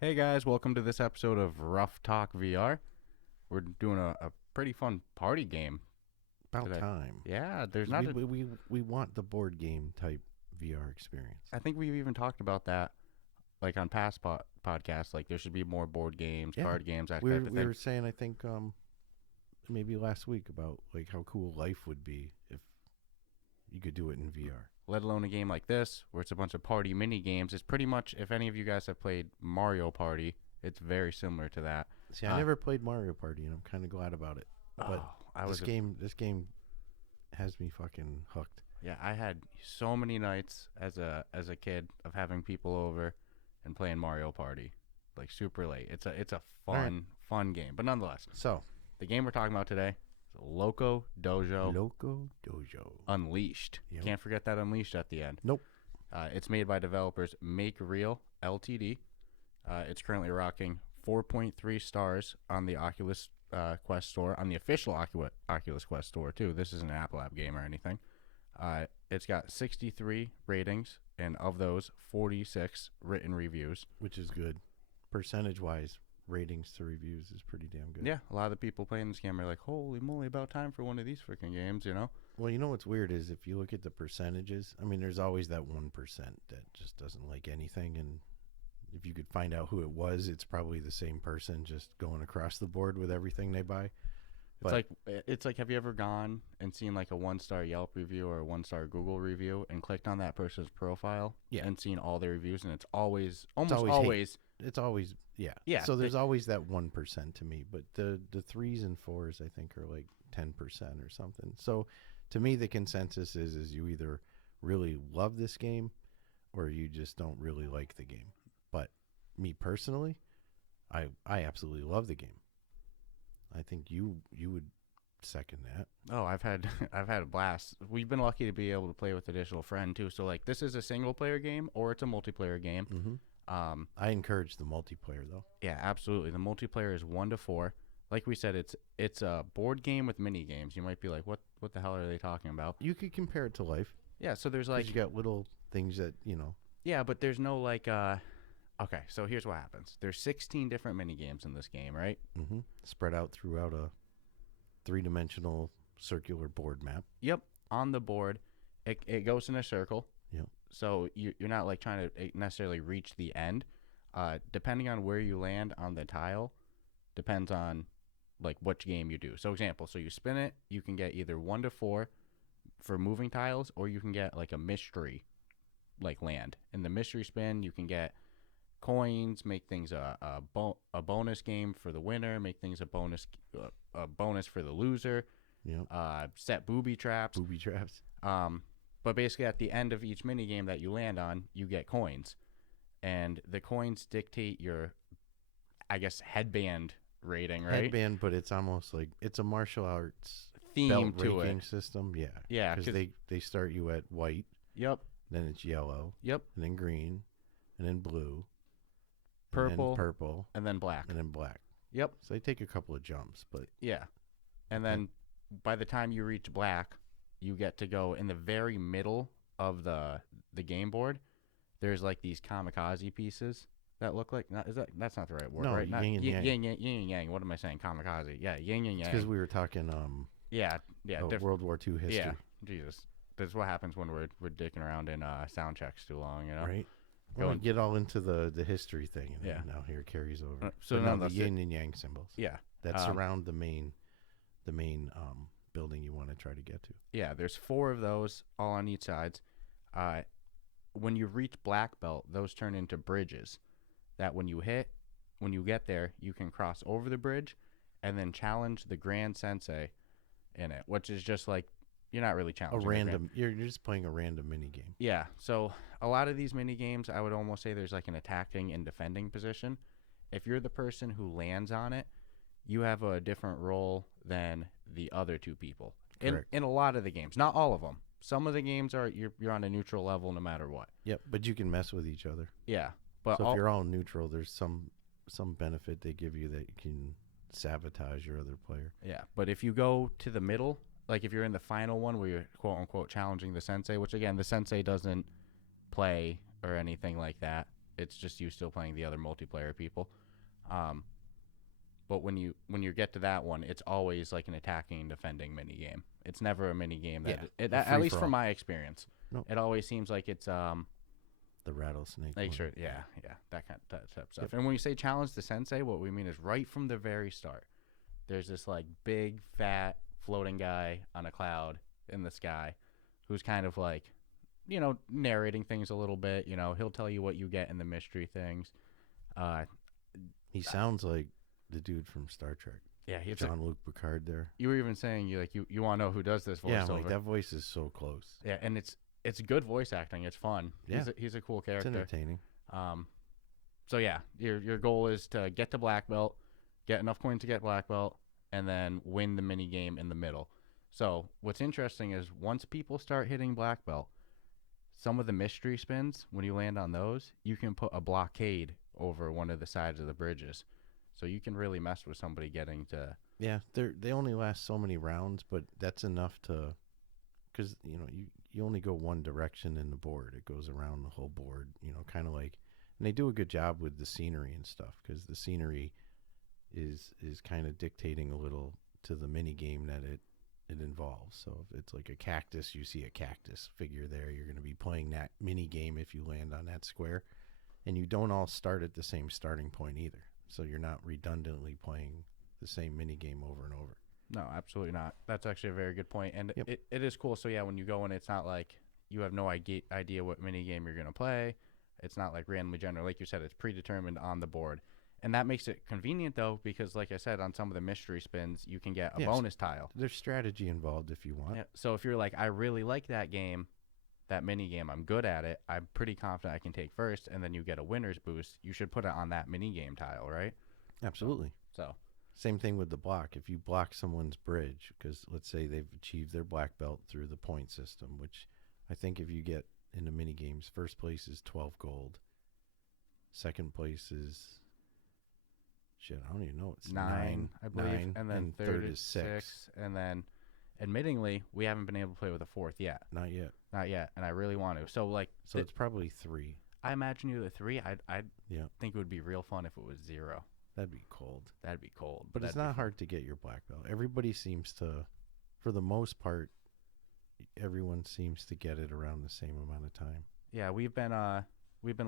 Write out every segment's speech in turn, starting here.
Hey guys, welcome to this episode of Ruff Talk VR. We're doing a pretty fun party game About today. time. Yeah, there's 'Cause not we want the board game type VR experience. I think we've even talked about that like on past podcasts. Like there should be more board games, Yeah. card games, that We type were, of we thing. were saying, I think, maybe last week about like how cool life would be if you could do it in VR. Let alone a game like this where it's a bunch of party mini games. It's pretty much, if any of you guys have played Mario Party, it's very similar to that. See, I never played Mario Party, and I'm kind of glad about it. But this game has me fucking hooked. Yeah, I had so many nights as a kid of having people over and playing Mario Party, like super late. It's a fun game, but nonetheless, So, the game we're talking about today is Loco Dojo Loco Dojo. Unleashed. Yep. Can't forget that Unleashed at the end. Nope. It's made by developers Make Real LTD. It's currently rocking 4.3 stars on the Oculus Quest store, on the official Oculus Quest store too. This isn't an Apple App game or anything. It's got 63 ratings, and of those, 46 written reviews. Which is good. Percentage-wise, ratings to reviews is pretty damn good. Yeah, a lot of the people playing this game are like, holy moly, about time for one of these freaking games, you know? Well, you know what's weird is if you look at the percentages, I mean, there's always that 1% that just doesn't like anything. And if you could find out who it was, it's probably the same person just going across the board with everything they buy. It's like, have you ever gone and seen like a 1-star Yelp review or a 1-star Google review and clicked on that person's profile and seen all their reviews, and it's always, It's always, yeah. Yeah, So there's always that 1% to me. But the 3s and 4s, I think, are like 10% or something. So to me, the consensus is you either really love this game or you just don't really like the game. But me personally, I absolutely love the game. I think you would second that. Oh, I've had a blast. We've been lucky to be able to play with additional friend too. So like, this is a single player game or it's a multiplayer game. Mm-hmm. I encourage the multiplayer though. Yeah, absolutely. The multiplayer is 1 to 4. Like we said, it's a board game with mini games. You might be like, what the hell are they talking about? You could compare it to life. Yeah, so there's 'Cause like, you got little things that yeah, but there's no like okay, so here's what happens. There's 16 different mini games in this game, right? spread out throughout a 3-dimensional circular board map. Yep, on the board, it goes in a circle. Yep. So you're not like trying to necessarily reach the end. Depending on where you land on the tile, depends on like which game you do. So example, so you spin it, you can get either 1 to 4 for moving tiles, or you can get like a mystery like land. In the mystery spin, you can get coins, make things a bonus game for the winner, make things a bonus for the loser. Yep. Set booby traps. Booby traps. But basically, at the end of each mini game that you land on, you get coins, and the coins dictate your, I guess, headband rating, right? Headband, but it's almost like it's a martial arts Theme belt to ranking it. system. Yeah. Yeah, Because they start you at white, Yep. then it's yellow, Yep. and then green, and then blue, Purple. and then purple, And then black. and then black. Yep. So they take a couple of jumps, but Yeah. And then by the time you reach black, you get to go in the very middle of the game board. There's like these kamikaze pieces that look like, that's not the right word, No, right? Not yin and yang. Yin and yang. What am I saying? Kamikaze. Yeah, yin and it's because yang. we were talking Yeah. World War II history, Yeah. Jesus. That's what happens when we're dicking around in sound checks too long, you know? right? Well, we get all into the history thing, and Yeah. now here it carries over. So But now no, the that's yin and yang symbols Yeah. that surround the main building you want to try to get to. Yeah, there's 4 of those all on each side. When you reach black belt, those turn into bridges that when you get there, you can cross over the bridge and then challenge the grand sensei in it, which is just like, you're not really challenging You're just playing a random mini game. Yeah, so a lot of these mini games, I would almost say there's like an attacking and defending position. If you're the person who lands on it, you have a different role than the other 2 people. In a lot of the games, not all of them. Some of the games are you're on a neutral level no matter what. Yep, but you can mess with each other. Yeah, but So if you're all neutral, there's some benefit they give you that you can sabotage your other player. Yeah, but if you go to the middle, like if you're in the final one where you're quote unquote challenging the sensei, which again the sensei doesn't play or anything like that. It's just you still playing the other multiplayer people. But when you get to that one, it's always like an attacking and defending mini game. It's never a mini game at least from my experience. Nope. It always seems like it's the rattlesnake. like sure, yeah, that type of stuff. Yep. And when you say challenge the sensei, what we mean is right from the very start, there's this like big fat floating guy on a cloud in the sky, who's kind of like, narrating things a little bit. He'll tell you what you get in the mystery things. He sounds like the dude from Star Trek. Yeah, Jean-Luc Picard there. You were even saying you want to know who does this voiceover. Yeah, like that voice is so close. Yeah, and it's good voice acting. It's fun. Yeah. He's a cool character. It's entertaining. So yeah, your goal is to get to black belt, get enough coins to get black belt, and then win the mini game in the middle. So what's interesting is once people start hitting black belt, some of the mystery spins, when you land on those, you can put a blockade over one of the sides of the bridges. So you can really mess with somebody getting to... Yeah, they only last so many rounds, but that's enough to... Because, you only go one direction in the board. It goes around the whole board, kind of like... And they do a good job with the scenery and stuff, because the scenery is kind of dictating a little to the mini game that it involves. So if it's like a cactus, you see a cactus figure there, you're going to be playing that mini game if you land on that square. And you don't all start at the same starting point either. So you're not redundantly playing the same mini game over and over. No, absolutely not. That's actually a very good point. And Yep. it is cool. So yeah, when you go in, it's not like you have no idea what mini game you're going to play. It's not like randomly generated. Like you said, it's predetermined on the board. And that makes it convenient, though, because like I said, on some of the mystery spins, you can get a bonus tile. There's strategy involved if you want. Yeah. So if you're like, I really like that game, that mini game, I'm good at it, I'm pretty confident I can take first, and then you get a winner's boost, you should put it on that mini game tile, right? Absolutely. So same thing with the block. If you block someone's bridge, because let's say they've achieved their black belt through the point system, which I think if you get into mini games, first place is 12 gold. Second place is... Shit, I don't even know. It's 9, I believe. 9, and then third is 6. And then, admittingly, we haven't been able to play with a fourth yet. Not yet. Not yet, and I really want to. So, So it's probably 3. I imagine you at 3. I'd Yeah. think it would be real fun if it was 0. That'd be cold. That'd be cold. But it's not hard to get your black belt. Everybody seems to, for the most part, everyone seems to get it around the same amount of time. Yeah, we've been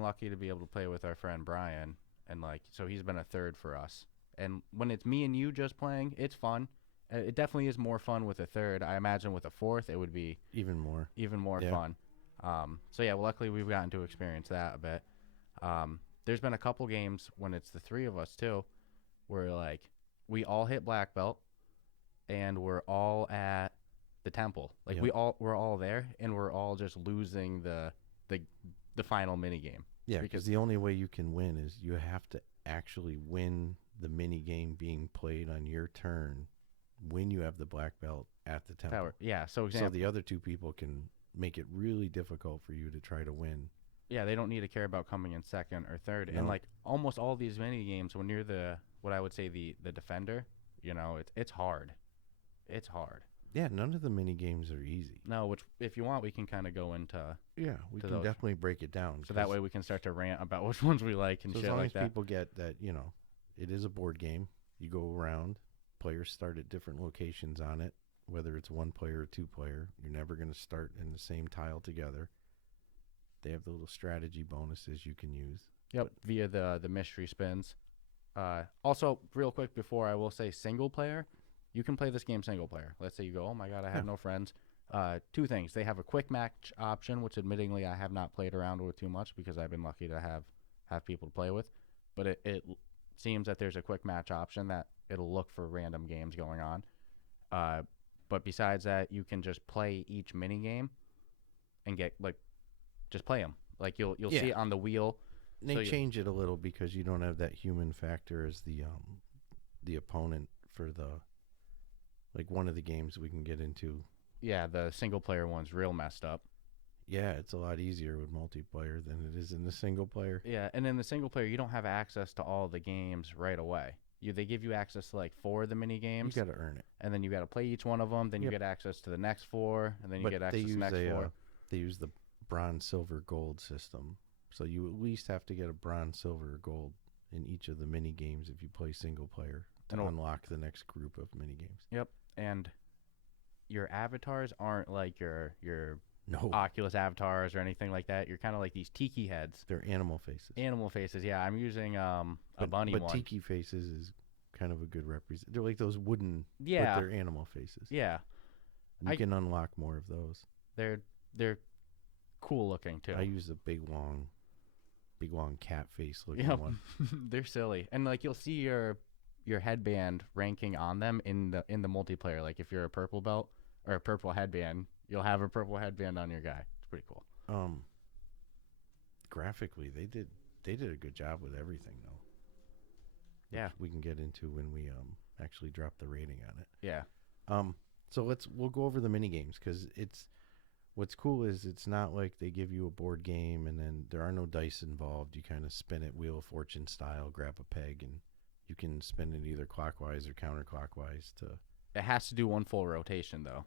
lucky to be able to play with our friend Brian, and so he's been a third for us. And when it's me and you just playing, it's fun. It definitely is more fun with a third. I imagine with a fourth, it would be even more yeah. fun. So yeah, well, luckily we've gotten to experience that a bit. There's been a couple games when it's the 3 of us too, where we all hit black belt, and we're all at the temple. Yep. We're all there, and we're all just losing the final mini game. Yeah, because the only way you can win is you have to actually win the mini game being played on your turn when you have the black belt at the temple. Tower. Yeah, so the other 2 people can make it really difficult for you to try to win. Yeah, they don't need to care about coming in second or third. No. And almost all these mini games, when you're what I would say the defender, it's hard. It's hard. Yeah, none of the mini games are easy. No, which if you want, we can kind of go into. Yeah, we can those. definitely break it down. So that way we can start to rant about which ones we like and so shit as long like as that. people get that, it is a board game. You go around. Players start at different locations on it, whether it's 1 player or 2 player. You're never going to start in the same tile together. They have the little strategy bonuses you can use. Yep, via the mystery spins. Also, real quick before I will say single player, you can play this game single player. Let's say you go, oh my god, I have no friends. 2 things. They have a quick match option, which admittingly I have not played around with too much because I've been lucky to have people to play with. But it seems that there's a quick match option that it'll look for random games going on. But besides that, you can just play each mini game and get just play them. You'll see it on the wheel. And they change it a little because you don't have that human factor as the opponent for one of the games we can get into. Yeah, the single player one's real messed up. Yeah, it's a lot easier with multiplayer than it is in the single player. Yeah, and in the single player, you don't have access to all the games right away. They give you access to 4 of the mini games. You got to earn it, and then you got to play each one of them. Then you get access to the next 4, and then you get access to the next 4. They use the bronze, silver, gold system. So you at least have to get a bronze, silver, or gold in each of the mini games if you play single player to unlock the next group of mini games. Yep. And your avatars aren't like your No. Oculus avatars or anything like that. You're kind of like these tiki heads. They're animal faces. Animal faces, yeah. I'm using a bunny but one. But tiki faces is kind of a good represent. They're like those wooden, yeah, but they're animal faces. Yeah. You can unlock more of those. They're cool looking too. I use a big long cat face looking one. They're silly. And like you'll see your headband ranking on them in the multiplayer. Like if you're a purple belt or a purple headband, you'll have a purple headband on your guy. It's pretty cool. Graphically, they did a good job with everything though. Yeah. We can get into when we actually drop the rating on it. Yeah. So we'll go over the mini games because what's cool is it's not like they give you a board game and then there are no dice involved. You kind of spin it Wheel of Fortune style, grab a peg, and you can spin it either clockwise or counterclockwise to. It has to do one full rotation though.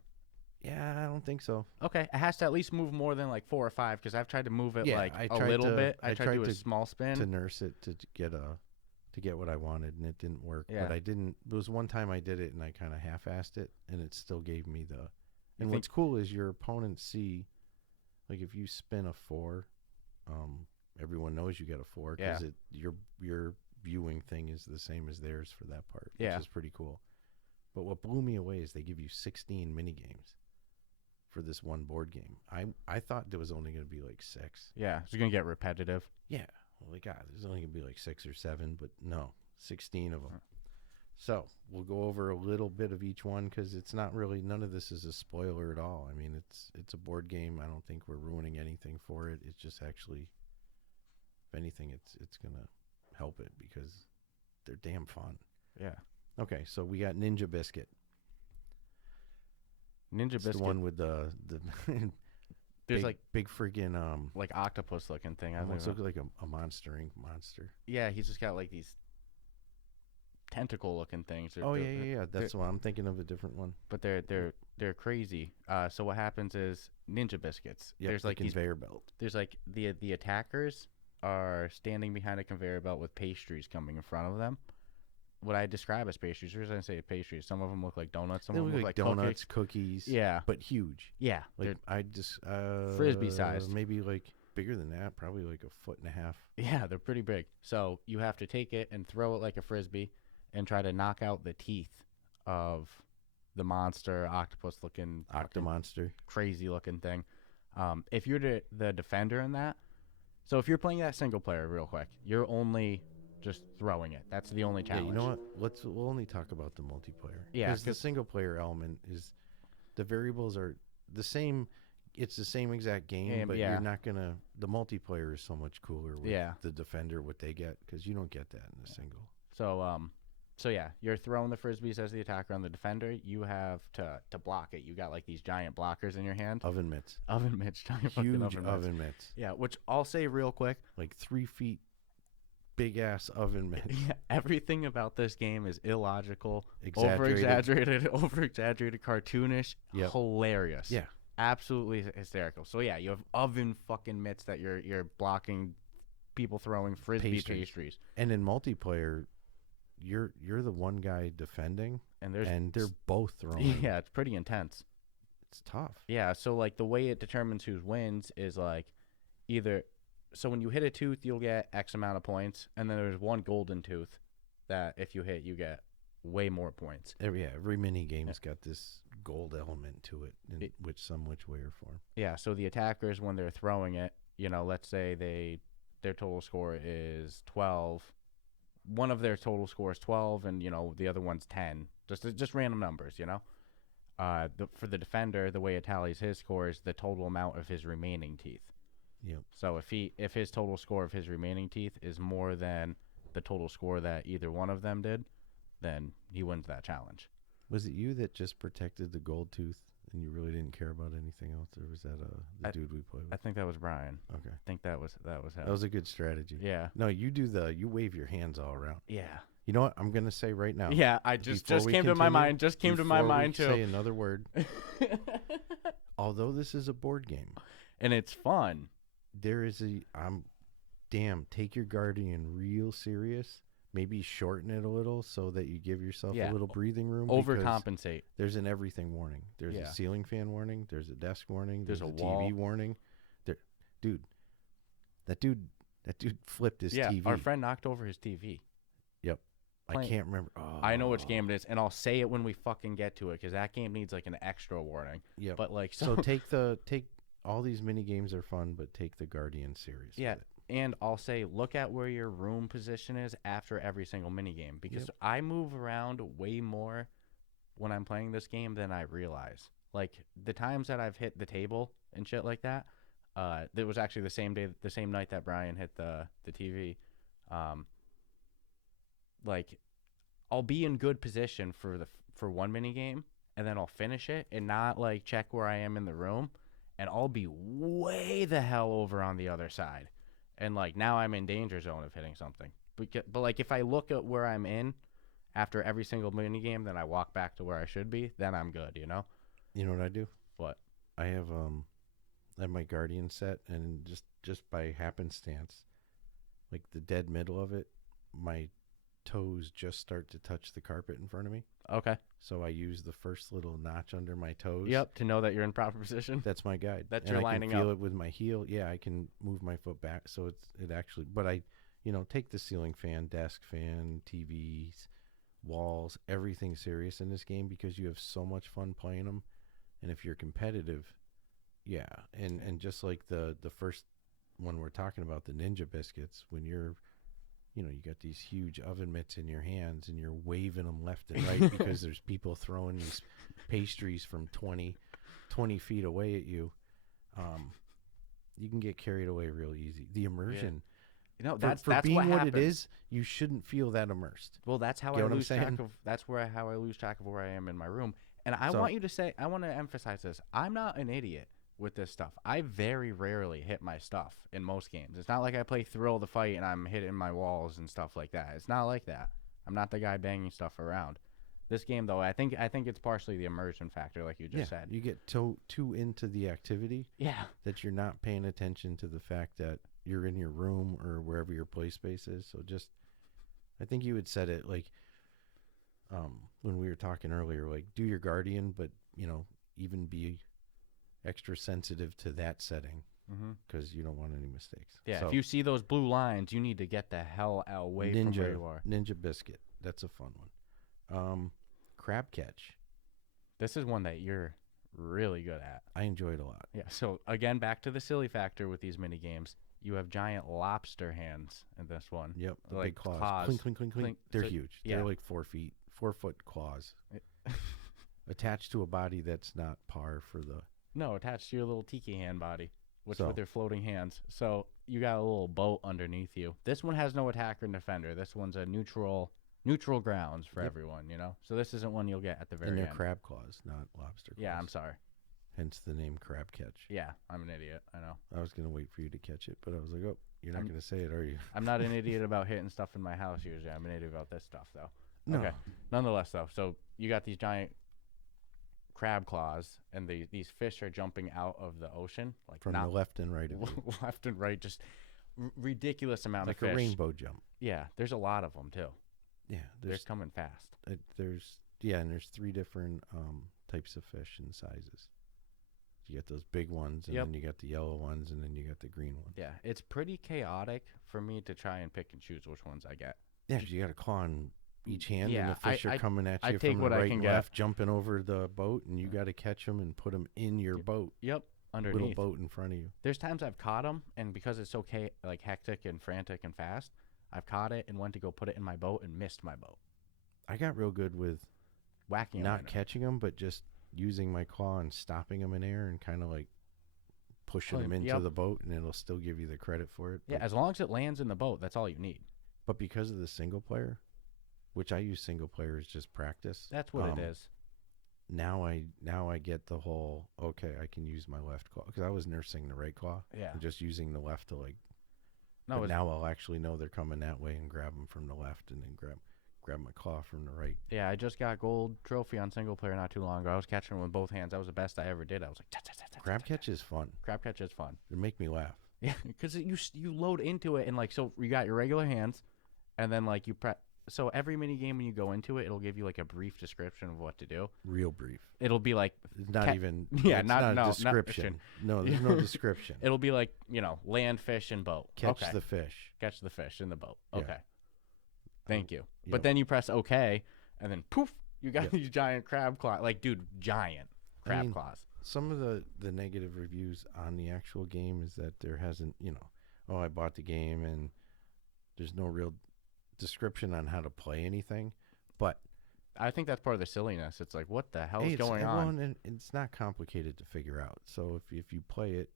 Yeah, I don't think so. Okay, it has to at least move more than like 4 or 5 because I've tried to move it a little bit. I tried to do a small spin to nurse it to get what I wanted, and it didn't work. Yeah. But I didn't. There was one time I did it, and I kind of half-assed it, and it still gave me the. And what's cool is your opponents see, like if you spin a 4, everyone knows you get a 4 because your viewing thing is the same as theirs for that part, which is pretty cool. But what blew me away is they give you 16 mini games for this one board game. I thought there was only going to be like 6. Yeah, it's going to get repetitive. Yeah. Holy God, there's only going to be like 6 or 7, but no, 16 of them. So we'll go over a little bit of each one because it's not really, none of this is a spoiler at all. I mean, it's a board game. I don't think we're ruining anything for it. It's just actually, if anything, it's going to help it because they're damn fun. Yeah. Okay, so we got Ninja Biscuit. Biscuit, the one with the there's like big freaking like octopus looking thing. Almost looks like a Monster Inc. monster. Yeah, he's just got like these tentacle looking things. Yeah. That's what I'm thinking of, a different one. But they're crazy. So what happens is Ninja Biscuits. Yep, there's like the conveyor belt. There's like the attackers are standing behind a conveyor belt with pastries coming in front of them. What I describe as pastries, or as I say pastries, some of them look like donuts, some of them look like donuts, cookies. Yeah, but huge. Yeah, like I just frisbee sized, maybe like bigger than that, probably like 1.5 feet. Yeah, they're pretty big. So you have to take it and throw it like a frisbee, and try to knock out the teeth of the monster, octopus looking, octomonster, crazy looking thing. If you're the defender in that, so if you're playing that single player, real quick, you're only just throwing it. That's the only challenge. Yeah, you know what? We'll only talk about the multiplayer. Yeah, because the single player element is the variables are the same. It's the same exact game, but you're not gonna. The multiplayer is so much cooler with the defender, what they get, because you don't get that in the single. So yeah, you're throwing the frisbees as the attacker on the defender. You have to block it. You got like these giant blockers in your hand. Oven mitts, giant huge oven mitts. Yeah, which I'll say real quick, like 3 feet. Big ass oven mitts. Yeah, everything about this game is illogical, exaggerated, cartoonish, hilarious. Yeah, absolutely hysterical. So yeah, you have oven fucking mitts that you're blocking people throwing frisbee pastries. And in multiplayer, you're the one guy defending, and they're both throwing. Yeah, it's pretty intense. It's tough. Yeah, so like the way it determines who wins is like either. So when you hit a tooth, you'll get X amount of points, and then there's one golden tooth that if you hit, you get way more points. Every mini game's got this gold element to it, in which way or form. Yeah, so the attackers, when they're throwing it, let's say their total score is 12. One of their total score is 12, and the other one's 10. Just random numbers, for the defender, the way it tallies his score is the total amount of his remaining teeth. Yep. So if his total score of his remaining teeth is more than the total score that either one of them did, then he wins that challenge. Was it you that just protected the gold tooth and you really didn't care about anything else, or was that the dude we played with? I think that was Brian. Okay. I think that was how. That was a good strategy. Yeah. No, you wave your hands all around. Yeah. You know what I'm gonna say right now? Yeah, I just came to my mind. Just came to my mind too. Say another word. Although this is a board game, and it's fun. There is damn, take your guardian real serious. Maybe shorten it a little so that you give yourself a little breathing room. Overcompensate. There's an everything warning. There's a ceiling fan warning. There's a desk warning. There's a TV warning. Dude, that dude flipped his TV. Our friend knocked over his TV. Yep. I can't remember. Oh. I know which game it is, and I'll say it when we fucking get to it, because that game needs like an extra warning. Yeah. But like, so take all these mini games are fun, but take the guardian serious. Yeah. With it. And I'll say, look at where your room position is after every single minigame, because I move around way more when I'm playing this game than I realize. Like, the times that I've hit the table and shit like that, it was actually the same night that Brian hit the TV. Like, I'll be in good position for one minigame, and then I'll finish it and not, like, check where I am in the room, and I'll be way the hell over on the other side. And, like, now I'm in danger zone of hitting something. But like, if I look at where I'm in after every single minigame, then I walk back to where I should be, then I'm good, you know? You know what I do? What? I have my guardian set, and just by happenstance, like the dead middle of it, my toes just start to touch the carpet in front of me. Okay. So I use the first little notch under my toes. Yep, to know that you're in proper position. That's my guide. That you're lining up. I can feel it with my heel. Yeah, I can move my foot back. So it actually, but I, take the ceiling fan, desk fan, TVs, walls, everything serious in this game, because you have so much fun playing them. And if you're competitive, yeah. And just like the first one we're talking about, the Ninja Biscuits, when you're, you got these huge oven mitts in your hands and you're waving them left and right because there's people throwing these pastries from 20 feet away at you. You can get carried away real easy. The immersion. Yeah. That's being what it is, you shouldn't feel that immersed. Well, that's how I lose track of. That's how I lose track of where I am in my room. And I want to emphasize this. I'm not an idiot with this stuff. I very rarely hit my stuff in most games. It's not like I play Thrill the Fight and I'm hitting my walls and stuff like that. It's not like that. I'm not the guy banging stuff around. This game, though, I think it's partially the immersion factor, like you just said. You get too into the activity. Yeah. That you're not paying attention to the fact that you're in your room or wherever your play space is. So I think you had said it like when we were talking earlier, like do your guardian, but even be extra sensitive to that setting, because you don't want any mistakes. Yeah, so, if you see those blue lines, you need to get the hell away from where you are. Ninja Biscuit, that's a fun one. Crab Catch. This is one that you're really good at. I enjoy it a lot. Yeah, so again, back to the silly factor with these mini games. You have giant lobster hands in this one. Yep, the like big claws. Clink, clink, clink, clink. They're huge. Yeah. They're like 4-foot claws. Attached to a body that's not par for the... No, attached to your little tiki hand body, with their floating hands. So you got a little boat underneath you. This one has no attacker and defender. This one's a neutral grounds for everyone, So this isn't one you'll get at the very end. And they're crab claws, not lobster claws. Yeah, I'm sorry. Hence the name Crab Catch. Yeah, I'm an idiot. I know. I was going to wait for you to catch it, but I was like, oh, you're not going to say it, are you? I'm not an idiot about hitting stuff in my house usually. I'm an idiot about this stuff, though. No. Okay. Nonetheless, though, so you got these giant crab claws, and these fish are jumping out of the ocean. Like from the left and right of you. Left and right, just ridiculous amount of fish. Like a rainbow jump. Yeah, there's a lot of them, too. Yeah. They're coming fast. And there's 3 different types of fish and sizes. You get those big ones, and then you got the yellow ones, and then you got the green ones. Yeah, it's pretty chaotic for me to try and pick and choose which ones I get. Yeah, because you got to claw on each hand, Yeah, and the fish are coming at you take from what the I right can and get. left, jumping over the boat, and you got to catch them and put them in your boat. Yep, underneath. Little boat in front of you. There's times I've caught them, and because it's so like hectic and frantic and fast, I've caught it and went to go put it in my boat and missed my boat. I got real good with whacking not catching them, but just using my claw and stopping them in air and kind of like pushing them into the boat, and it'll still give you the credit for it. Yeah, as long as it lands in the boat, that's all you need. But because of the single player, which I use single player as just practice. That's what it is. Now I get the whole, okay, I can use my left claw, because I was nursing the right claw. Yeah. And just using the left to like. No. But now I'll actually know they're coming that way and grab them from the left, and then grab my claw from the right. Yeah, I just got gold trophy on single player not too long ago. I was catching them with both hands. That was the best I ever did. I was like, Crab catch is fun. Crab catch is fun. It make me laugh. Yeah, because you load into it and like so you got your regular hands, and then like you press. So every mini game when you go into it, it'll give you like a brief description of what to do. Real brief. It'll be like It's not even. yeah, it's not a description. No, there's no description. It'll be like land, fish, and boat. Catch okay. the fish. Catch the fish in the boat. Yeah. Okay. Thank you. Yep. But then you press OK, and then poof, you got these giant crab claws. Like, dude, giant crab claws. Some of the negative reviews on the actual game is that there hasn't, oh, I bought the game and there's no real description on how to play anything. But I think that's part of the silliness. It's like, what the hell is going on? And it's not complicated to figure out. So if you play it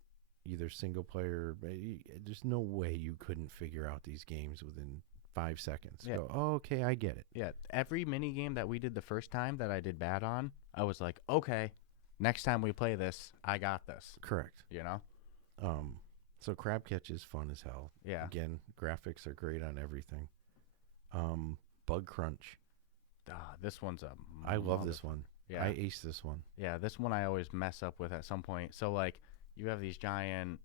either single player, there's no way you couldn't figure out these games within 5 seconds. Yeah. Go, oh, okay, I get it. Yeah, every mini game that we did the first time that I did bad on, I was like, okay, next time we play this, I got this. Correct. So crab catch is fun as hell. Yeah. Again, graphics are great on everything. Bug crunch. This one's I love this one. Yeah. I ace this one. Yeah, this one I always mess up with at some point. So like, you have these giant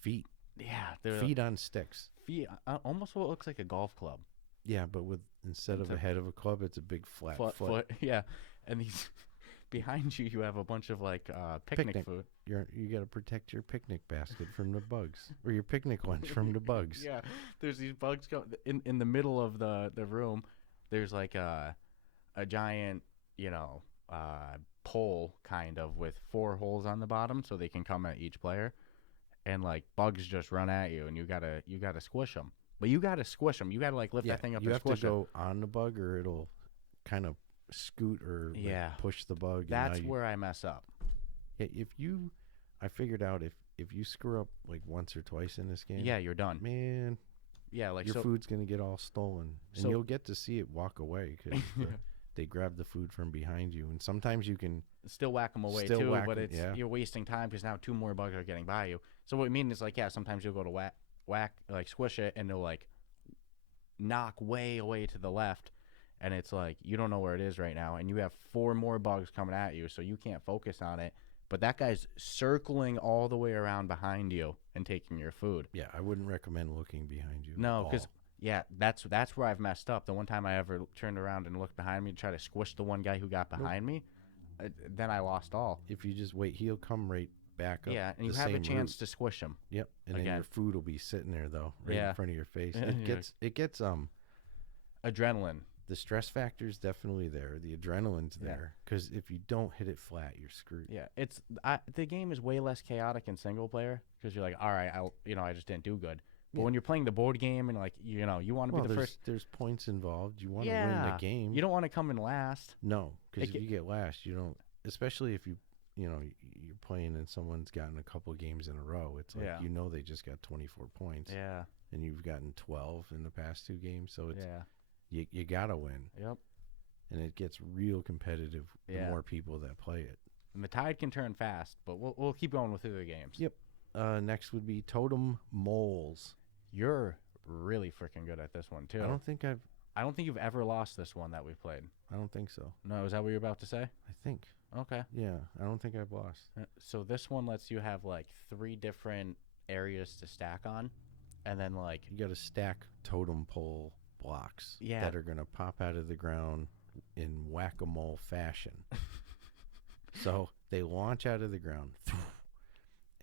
feet. Yeah, they're feet on sticks. Feet, almost what looks like a golf club. Yeah, but with instead of a head of a club, it's a big flat foot. Yeah, and these behind you have a bunch of like picnic food. You got to protect your picnic basket from the bugs, or your picnic lunch from the bugs. Yeah, there's these bugs in the middle of the room. There's like a giant pole kind of with 4 holes on the bottom, so they can come at each player. And like bugs just run at you, and you gotta squish them. But you gotta squish them. You gotta like lift that thing up. You and have squish to go on the bug, or it'll kind of scoot or push the bug. That's where I mess up. Yeah, I figured out if you screw up like once or twice in this game, yeah, you're done, man. Yeah, like your food's gonna get all stolen, and you'll get to see it walk away because they grab the food from behind you, and sometimes you can still whack them away too. But you're wasting time because now 2 more bugs are getting by you. So what I mean is like, yeah, sometimes you'll go to whack like squish it, and they'll like knock way away to the left, and it's like you don't know where it is right now, and you have 4 more bugs coming at you, so you can't focus on it. But that guy's circling all the way around behind you and taking your food. Yeah, I wouldn't recommend looking behind you. No, because that's where I've messed up. The one time I ever turned around and looked behind me to try to squish the one guy who got behind me, then I lost all. If you just wait, he'll come right back up. Yeah, and you have a chance to squish him. Yep, and then your food will be sitting there though, right in front of your face. It gets adrenaline. The stress factor is definitely there. The adrenaline's there because if you don't hit it flat, you're screwed. Yeah, the game is way less chaotic in single player because you're like, all right, I just didn't do good. But when you're playing the board game and like you want to be the first, there's points involved. You want to win the game. You don't want to come in last. No, because if you get last, you don't. Especially if you're playing and someone's gotten a couple games in a row. It's like they just got 24 points. Yeah, and you've gotten 12 in the past 2 games. So it's you gotta win. Yep. And it gets real competitive the more people that play it. And the tide can turn fast, but we'll keep going with the other games. Yep. Next would be Totem Moles. You're really freaking good at this one too. I don't think you've ever lost this one that we've played. I don't think so. No, is that what you're about to say? I think. Okay. Yeah, I don't think I've lost. So this one lets you have like 3 different areas to stack on, and then like you got to stack totem pole blocks that are gonna pop out of the ground in whack-a-mole fashion. So they launch out of the ground.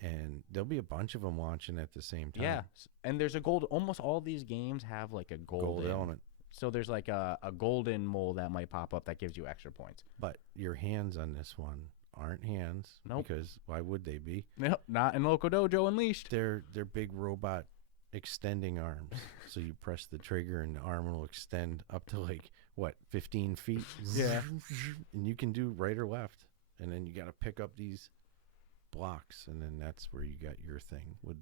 And there'll be a bunch of them launching at the same time. Yeah, and there's a gold. Almost all these games have like a gold element. So there's like a golden mole that might pop up that gives you extra points. But your hands on this one aren't hands. Nope. Because why would they be? Nope, not in Loco Dojo Unleashed. They're big robot extending arms. So you press the trigger and the arm will extend up to 15 feet? Yeah. And you can do right or left. And then you got to pick up these blocks, and then that's where you got your thing with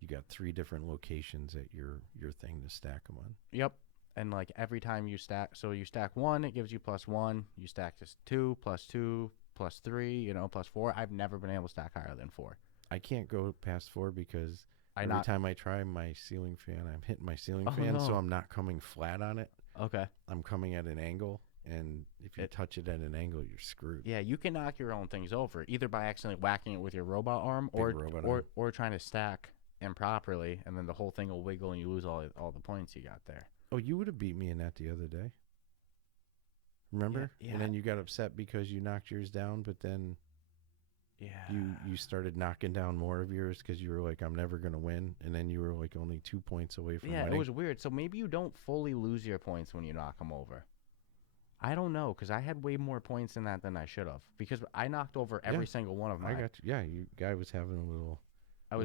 you got 3 different locations at your thing to stack them on. Yep. And like every time you stack, so you stack 1, it gives you +1. You stack just 2, +2, +3, +4. I've never been able to stack higher than 4. I can't go past 4 because every time I try my ceiling fan, I'm hitting my ceiling fan, so I'm not coming flat on it. Okay. I'm coming at an angle, and if you touch it at an angle, you're screwed. Yeah, you can knock your own things over, either by accidentally whacking it with your robot arm, or trying to stack improperly, and then the whole thing will wiggle and you lose all the points you got there. Oh, you would have beat me in that the other day. Remember? Yeah. And then you got upset because you knocked yours down, but then you started knocking down more of yours because you were like, I'm never going to win. And then you were like only 2 points away from winning. It was weird. So maybe you don't fully lose your points when you knock them over. I don't know, because I had way more points in that than I should have, because I knocked over every single one of mine. I got you. Yeah, you guy was having a little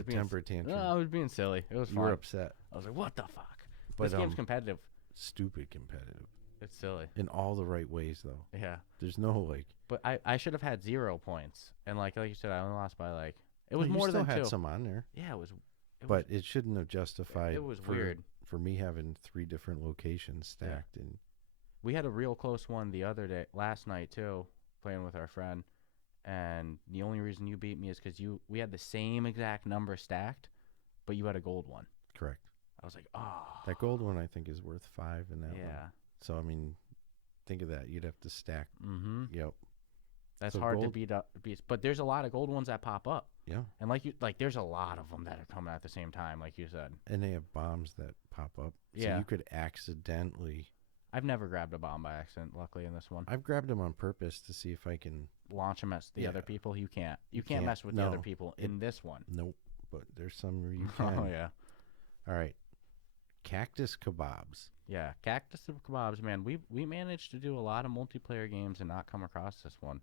temper tantrum. No, I was being silly. It was fun. You were upset. I was like, what the fuck? But, this game's competitive. Stupid competitive. It's silly. In all the right ways, though. Yeah. There's no, like... But I should have had 0 points. And, like you said, I only lost by, like... It was more than 2. You still had some on there. Yeah, But it shouldn't have justified... It was weird. For me having 3 different locations stacked. And we had a real close one the other day, last night, too, playing with our friend. And the only reason you beat me is because we had the same exact number stacked, but you had a gold one. Correct. I was like, oh. That gold one, I think, is worth 5 in that one. Yeah. So, I mean, think of that. You'd have to stack. Mm-hmm. Yep. That's hard to beat. But there's a lot of gold ones that pop up. Yeah. And there's a lot of them that are coming at the same time, like you said. And they have bombs that pop up. Yeah. So you could accidentally... I've never grabbed a bomb by accident, luckily, in this one. I've grabbed them on purpose to see if I can... Launch them at the other people? You can't. You can't mess with the other people in this one. Nope. But there's some where you can. Oh, yeah. All right. Cactus kebabs. Yeah, Cactus Kebabs, man. We managed to do a lot of multiplayer games and not come across this one.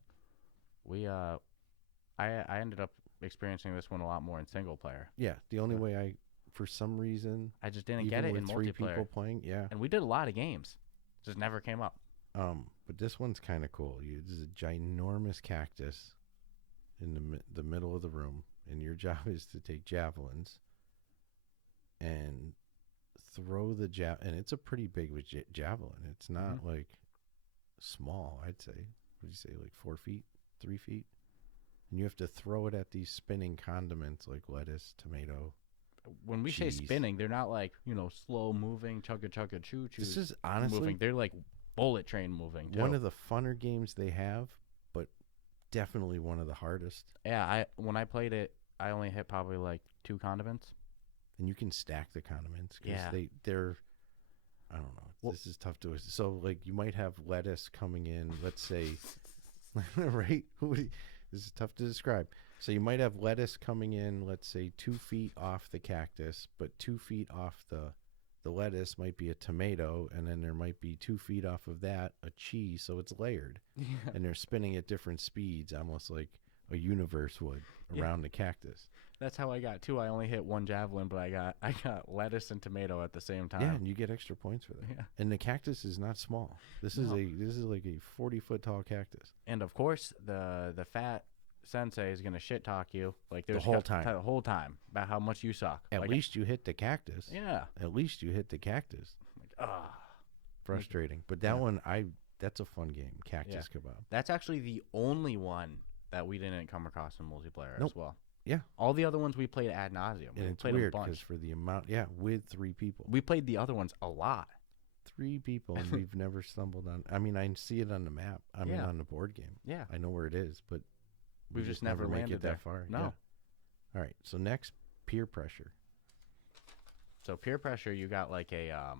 I ended up experiencing this one a lot more in single player. Yeah, the only way for some reason, I just didn't get it in multiplayer. 3 people playing, yeah. And we did a lot of games, just never came up. But this one's kind of cool. This is a ginormous cactus in the middle of the room, and your job is to take javelins and throw the and it's a pretty big javelin. It's not like small, I'd say. Would you say like 4 feet, 3 feet? And you have to throw it at these spinning condiments like lettuce, tomato. When we say spinning, they're not like, slow moving, chugga chugga choo choo. This is honestly moving. They're like bullet train moving too. One of the funner games they have, but definitely one of the hardest. Yeah, when I played it, I only hit probably like 2 condiments. And you can stack the condiments because yeah. they're I don't know. Well, this is tough to... So, like, you might have lettuce coming in, let's say... right? This is tough to describe. So you might have lettuce coming in, let's say, 2 feet off the cactus, but 2 feet off the lettuce might be a tomato, and then there might be 2 feet off of that a cheese, so it's layered. Yeah. And they're spinning at different speeds, almost like a universe would around the cactus. That's how I got 2. I only hit 1 javelin, but I got lettuce and tomato at the same time. Yeah, and you get extra points for that. Yeah. And the cactus is not small. This is like a 40-foot tall cactus. And of course, the fat sensei is gonna shit talk you like the whole time about how much you suck. At least you hit the cactus. Yeah. At least you hit the cactus. Frustrating. But that one, that's a fun game. Cactus Kebab. That's actually the only one that we didn't come across in multiplayer as well. Yeah. All the other ones we played ad nauseum. And it's weird because for the amount, with 3 people. We played the other ones a lot. 3 people, and we've never stumbled on. I mean, I see it on the map. I mean, on the board game. Yeah. I know where it is, but we've just never make landed it that far. No. Yeah. All right. So next, peer pressure. So peer pressure, you got like a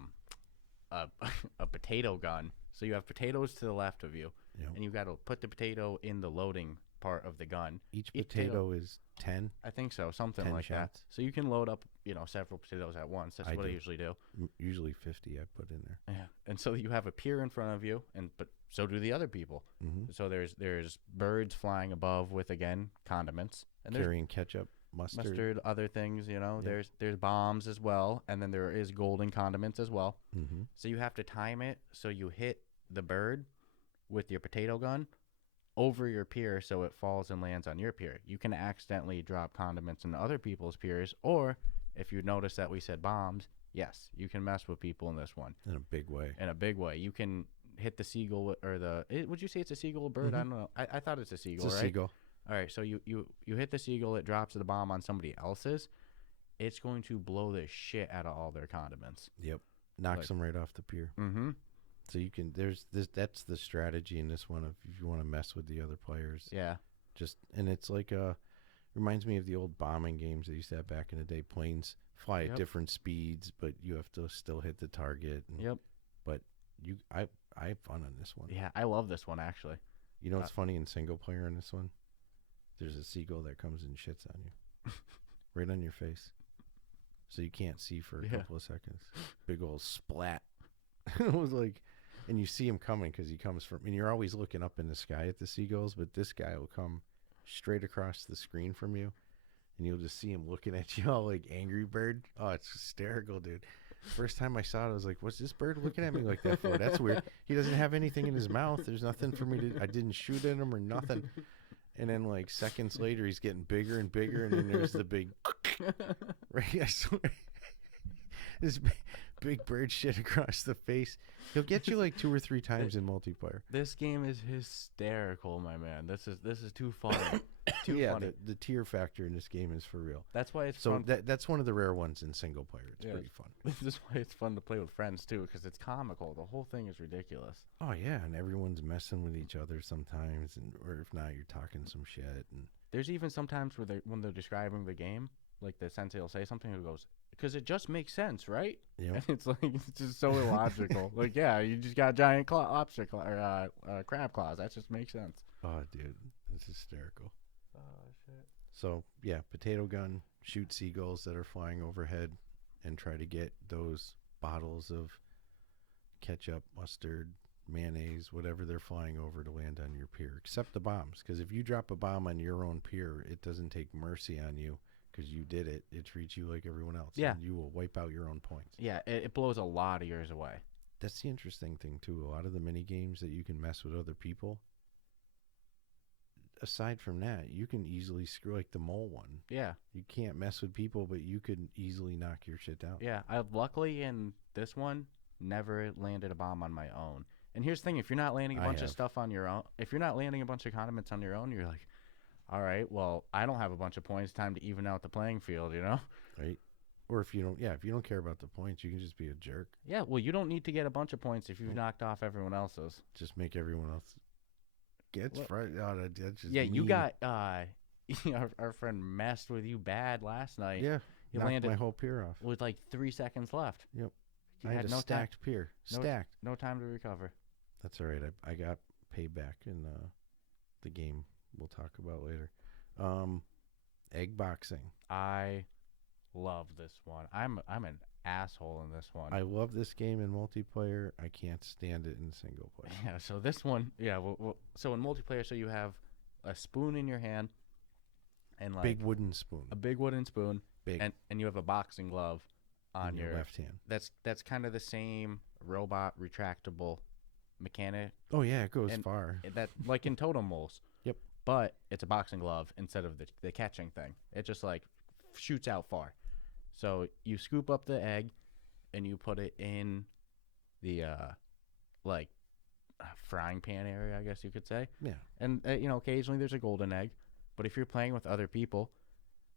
potato gun. So you have potatoes to the left of you, and you got to put the potato in the loading part of the gun. Each potato is 10. I think so, something 10 like shots. that. So you can load up, several potatoes at once. That's what I usually do. Usually 50 I put in there. Yeah. And so you have a pier in front of you, but so do the other people. Mm-hmm. So there's birds flying above with, again, condiments, and carrying ketchup, mustard, other things. There's bombs as well, and then there is golden condiments as well. Mm-hmm. So you have to time it so you hit the bird with your potato gun over your pier so it falls and lands on your pier. You can accidentally drop condiments in other people's piers, or if you notice that we said bombs, yes, you can mess with people in this one. In a big way. You can hit the seagull or would you say it's a seagull or bird? Mm-hmm. I don't know. I thought it's a seagull, It's a seagull. All right, so you hit the seagull, it drops the bomb on somebody else's. It's going to blow the shit out of all their condiments. Yep. Knocks them right off the pier. Mm-hmm. So you can there's this that's the strategy in this one if you want to mess with the other players. Yeah. And it's like reminds me of the old bombing games they used to have back in the day. Planes fly at different speeds, but you have to still hit the target. And, But I have fun on this one. Yeah, I love this one actually. You know what's funny in single player on this one? There's a seagull that comes and shits on you, right on your face, so you can't see for a couple of seconds. Big old splat. It was like, and you see him coming because he comes from, and you're always looking up in the sky at the seagulls, but this guy will come straight across the screen from you, and you'll just see him looking at you all like Angry Bird. Oh, it's hysterical, dude. First time I saw it, I was like, what's this bird looking at me like that for? That's weird. He doesn't have anything in his mouth. There's nothing for me to, I didn't shoot at him or nothing. And then like seconds later, he's getting bigger and bigger, and then there's the big, right? I swear, this big bird shit across the face. He'll get you like 2 or 3 times in multiplayer. This game is hysterical, my man. This is too funny. Too funny. The tier factor in this game is for real. That's why it's so fun. That's one of the rare ones in single player. It's pretty fun. This is why it's fun to play with friends too, because it's comical. The whole thing is ridiculous. Oh yeah, and everyone's messing with each other sometimes, or if not, you're talking some shit. And there's even sometimes where when they're describing the game, like the sensei will say something who goes, because it just makes sense, right? Yeah. And it's like, it's just so illogical. Like, yeah, you just got giant crab claws. That just makes sense. Oh, dude, it's hysterical. Oh, shit. So, yeah, potato gun, shoot seagulls that are flying overhead, and try to get those bottles of ketchup, mustard, mayonnaise, whatever they're flying over to land on your pier, except the bombs. Because if you drop a bomb on your own pier, it doesn't take mercy on you. Because you did it, it treats you like everyone else. Yeah. And you will wipe out your own points. Yeah, it blows a lot of yours away. That's the interesting thing, too. A lot of the mini games that you can mess with other people, aside from that, you can easily screw, like the mole one. Yeah. You can't mess with people, but you could easily knock your shit down. Yeah, I've luckily in this one never landed a bomb on my own. And here's the thing, if you're not landing a bunch of stuff on your own, if you're not landing a bunch of condiments on your own, you're like, all right, well, I don't have a bunch of points. Time to even out the playing field, you know? Right. Or if you don't care about the points, you can just be a jerk. Yeah, well, you don't need to get a bunch of points if you've knocked off everyone else's. Just make everyone else get frightened. Oh, that's just mean. You got our friend messed with you bad last night. Yeah, you knocked landed my whole pier off with like 3 seconds left. Yep. You I had a stacked pier. Stacked. No time to recover. That's all right. I got payback in the game we'll talk about later. Egg boxing. I love this one. I'm an asshole in this one. I love this game in multiplayer. I can't stand it in single player. Yeah, so this one, so in multiplayer, so you have a spoon in your hand and like big wooden spoon. A big wooden spoon. Big. And you have a boxing glove on your left hand. That's kind of the same robot retractable mechanic. Oh yeah, it goes far. That like in Totem Moles. Yep. But it's a boxing glove instead of the catching thing. It just like shoots out far. So you scoop up the egg and you put it in the frying pan area, I guess you could say. Yeah. And occasionally there's a golden egg, but if you're playing with other people,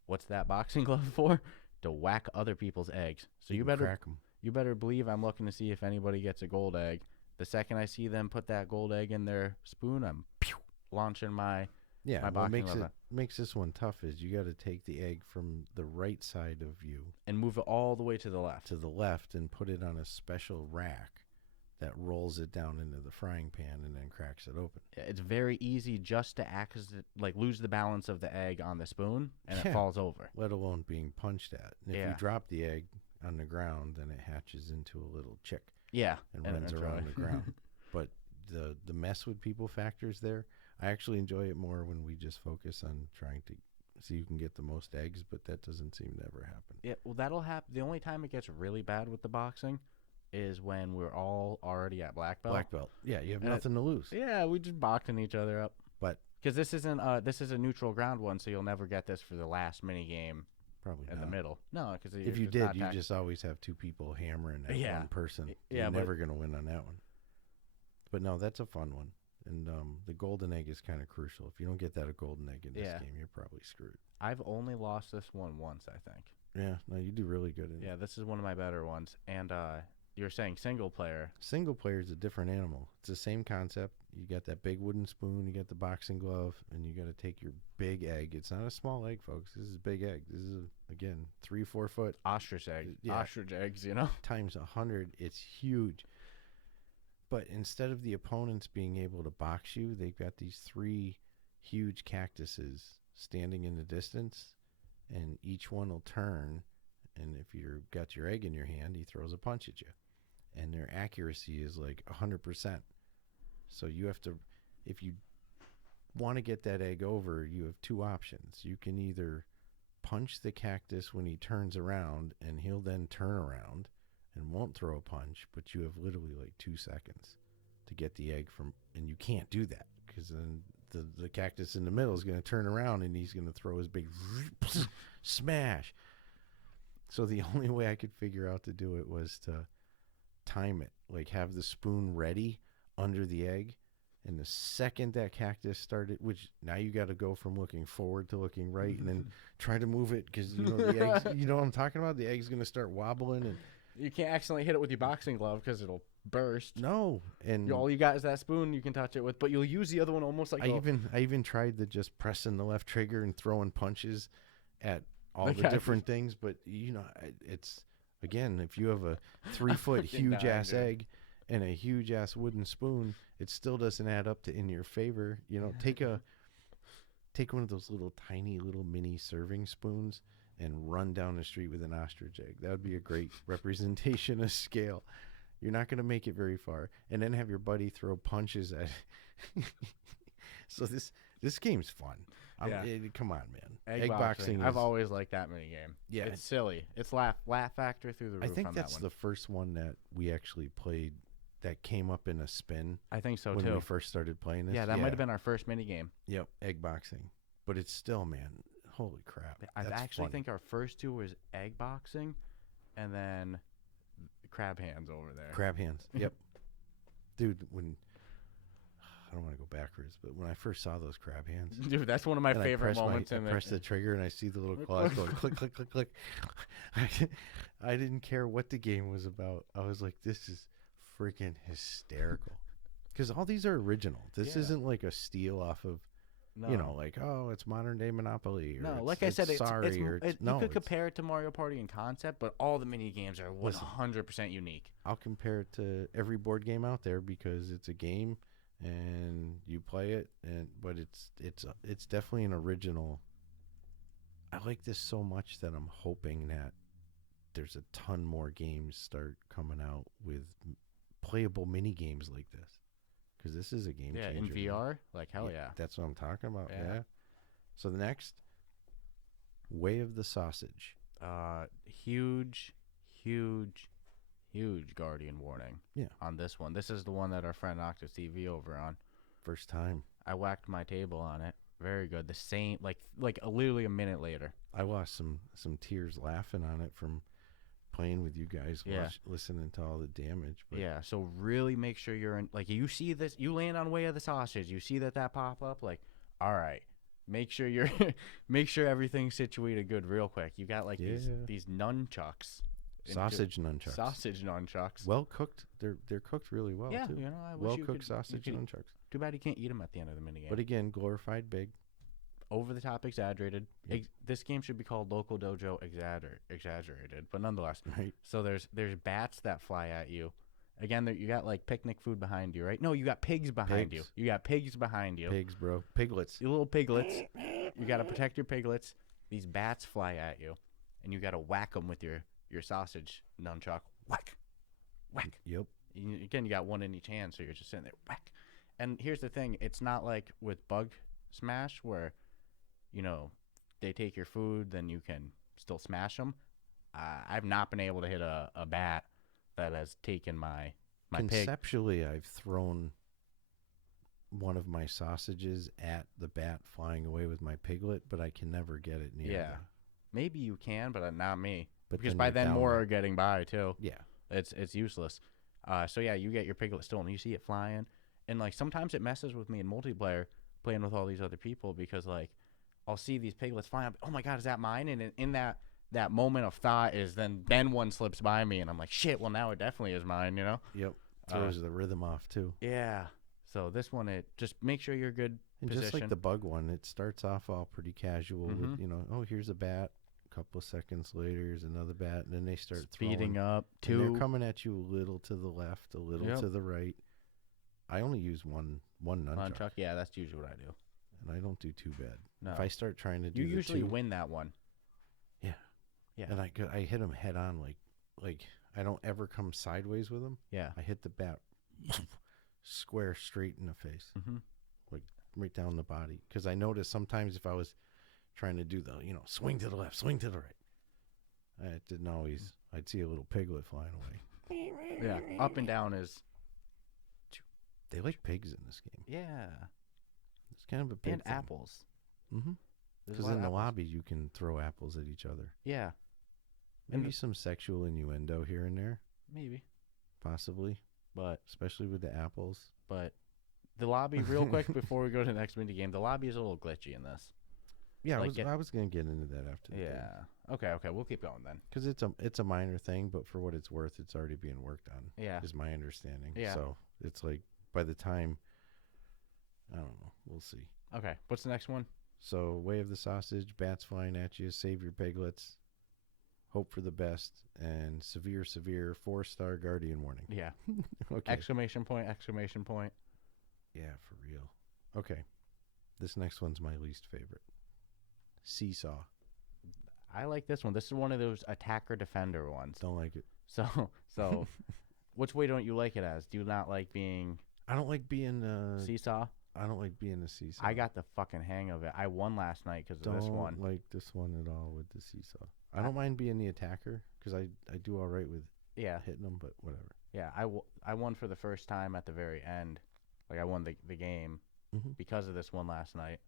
what's that boxing glove for? To whack other people's eggs. So you better crack 'em. You better believe I'm looking to see if anybody gets a gold egg. The second I see them put that gold egg in their spoon, I'm launching my what makes this one tough is you got to take the egg from the right side of you and move it all the way to the left. And put it on a special rack that rolls it down into the frying pan and then cracks it open. It's very easy just to lose the balance of the egg on the spoon and it falls over. Let alone being punched at. And if you drop the egg on the ground, then it hatches into a little chick. Yeah, and runs around the ground. But the mess with people factors there, I actually enjoy it more when we just focus on trying to see who can get the most eggs, but that doesn't seem to ever happen. Yeah, well, that'll happen. The only time it gets really bad with the boxing is when we're all already at black belt. Black belt. Yeah, you have nothing to lose. Yeah, we just boxing each other up. But because this is a neutral ground one, so you'll never get this for the last mini game. Probably in the middle. No, because if you did, you just always have 2 people hammering at one person. You're never going to win on that one. But no, that's a fun one. And the golden egg is kind of crucial. If you don't get that a golden egg in this game, you're probably screwed. I've only lost this one once, I think. Yeah, no, you do really good in it. Yeah, this is one of my better ones. And you're saying single player. Single player is a different animal. It's the same concept. You got that big wooden spoon, you got the boxing glove, and you got to take your big egg. It's not a small egg, folks. This is a big egg. This is, again, 3-4 foot. Ostrich egg. Yeah. Ostrich eggs, you know? Times 100. It's huge. But instead of the opponents being able to box you, they've got these 3 huge cactuses standing in the distance, and each one will turn, and if you've got your egg in your hand, he throws a punch at you. And their accuracy is like 100%. So you have to, if you want to get that egg over, you have 2 options. You can either punch the cactus when he turns around, and he'll then turn around and won't throw a punch, but you have literally like 2 seconds to get the egg from, and you can't do that because then the cactus in the middle is going to turn around and he's going to throw his big smash. So the only way I could figure out to do it was to time it, like have the spoon ready under the egg, and the second that cactus started, which now you got to go from looking forward to looking right and then try to move it because you know the eggs, you know what I'm talking about, the egg's going to start wobbling, and you can't accidentally hit it with your boxing glove because it'll burst. no, and all you got is that spoon you can touch it with, but you'll use the other one almost like I even tried to just pressing the left trigger and throwing punches at all the different things, but you know, it's, again, if you have a 3-foot huge ass egg and a huge ass wooden spoon, it still doesn't add up to in your favor. You know, take one of those little tiny little mini serving spoons and run down the street with an ostrich egg. That would be a great representation of scale. You're not going to make it very far, and then have your buddy throw punches at so this game's fun. Come on, man. Egg boxing. I've always liked that mini game. Yeah, it's silly. It's laugh factor through the roof. I think on that's that one. the first one that we actually played that came up in a spin. I think so when too. we first started playing this. Yeah, that might have been our first mini game. Yep, egg boxing. But it's still, man, holy crap. I actually think our first 2 was egg boxing, and then crab hands over there. Crab hands. Yep. Dude, when I don't want to go backwards, but when I first saw those crab hands, dude, that's one of my favorite moments. I press the trigger and I see the little claws going click, click, click, click. I didn't care what the game was about. I was like, this is freaking hysterical. Because all these are original. This isn't like a steal off of, you know, like, oh, it's modern day Monopoly. Or no, like I said, you could compare it to Mario Party in concept, but all the mini games are 100% unique. I'll compare it to every board game out there because it's a game and you play it, but it's definitely an original. I like this so much that I'm hoping that there's a ton more games start coming out with playable mini games like this, because this is a game changer. In VR, like hell yeah. That's what I'm talking about. Yeah. So the next, Way of the Sausage. Huge Guardian warning. Yeah. On this one, this is the one that our friend knocked his TV over on. First time. I whacked my table on it. Very good. The same, like literally a minute later. I lost some tears laughing on it from playing with you guys, listening to all the damage. But yeah, so really make sure you're in, like, you see this, you land on Way of the Sausage, you see that pop up, like, all right, make sure you're, make sure everything's situated good real quick. You got like these nunchucks. Sausage nunchucks. Well cooked. They're cooked really well, too. You know, I wish well you cooked could, sausage nunchucks. Too bad you can't eat them at the end of the minigame. But again, glorified big. Over the top, exaggerated. Yep. This game should be called Loco Dojo Exaggerated, but nonetheless. Right. So there's bats that fly at you. Again, you got like picnic food behind you, right? No, you got pigs behind you. You got pigs behind you. Pigs, bro. Piglets. You little piglets. You got to protect your piglets. These bats fly at you, and you got to whack them with your sausage nunchuck. Whack. Whack. Yep. Again, you got one in each hand, so you're just sitting there. Whack. And here's the thing. It's not like with Bug Smash where, you know, they take your food, then you can still smash them. I've not been able to hit a bat that has taken my pig. Conceptually, I've thrown one of my sausages at the bat flying away with my piglet, but I can never get it near. Yeah. Maybe you can, but not me. But because by then more are getting by, too. Yeah. It's useless. So, yeah, you get your piglet still, and you see it flying. And, like, sometimes it messes with me in multiplayer playing with all these other people because, like, I'll see these piglets flying up. Oh, my God, is that mine? And in that that moment of thought is then one slips by me and I'm like, shit, well now it definitely is mine, you know? Yep. Throws the rhythm off too. Yeah. So this one, it just make sure you're good And position. just like the bug one, it starts off all pretty casual with, oh, here's a bat. A couple of seconds later, there's another bat, and then they start speeding throwing. up. And they're coming at you a little to the left, a little to the right. I only use one nunchuck. Yeah, that's usually what I do. And I don't do too bad. No. If I start trying to do you usually two, win that one. Yeah. Yeah. And I hit them head on, like I don't ever come sideways with them. Yeah. I hit the bat square straight in the face, like right down the body. Because I noticed sometimes if I was trying to do the, swing to the left, swing to the right, it didn't always. I'd see a little piglet flying away. Yeah, up and down is. They like pigs in this game. Yeah. It's kind of a big and thing. apples. Because in the lobby you can throw apples at each other. Yeah. Maybe some sexual innuendo here and there. Maybe. Possibly. But especially with the apples. But the lobby, real quick before we go to the next mini game, the lobby is a little glitchy in this. Yeah, like I was going to get into that after the game. Okay, we'll keep going then. Because it's a minor thing, but for what it's worth, it's already being worked on. Yeah. Is my understanding. Yeah. So it's like by the time, I don't know, we'll see. Okay, what's the next one? So, Way of the Sausage, bats flying at you, save your piglets, hope for the best, and severe 4-star guardian warning. Yeah. Okay. Exclamation point. Yeah, for real. Okay. This next one's my least favorite. Seesaw. I like this one. This is one of those attacker-defender ones. Don't like it. So, which way don't you like it as? Do you not like being... I don't like being... seesaw? I don't like being a seesaw. I got the fucking hang of it. I won last night because of this one. Don't like this one at all with the seesaw. I don't mind being the attacker because I do all right with hitting them, but whatever. Yeah, I won for the first time at the very end. Like, I won the game because of this one last night.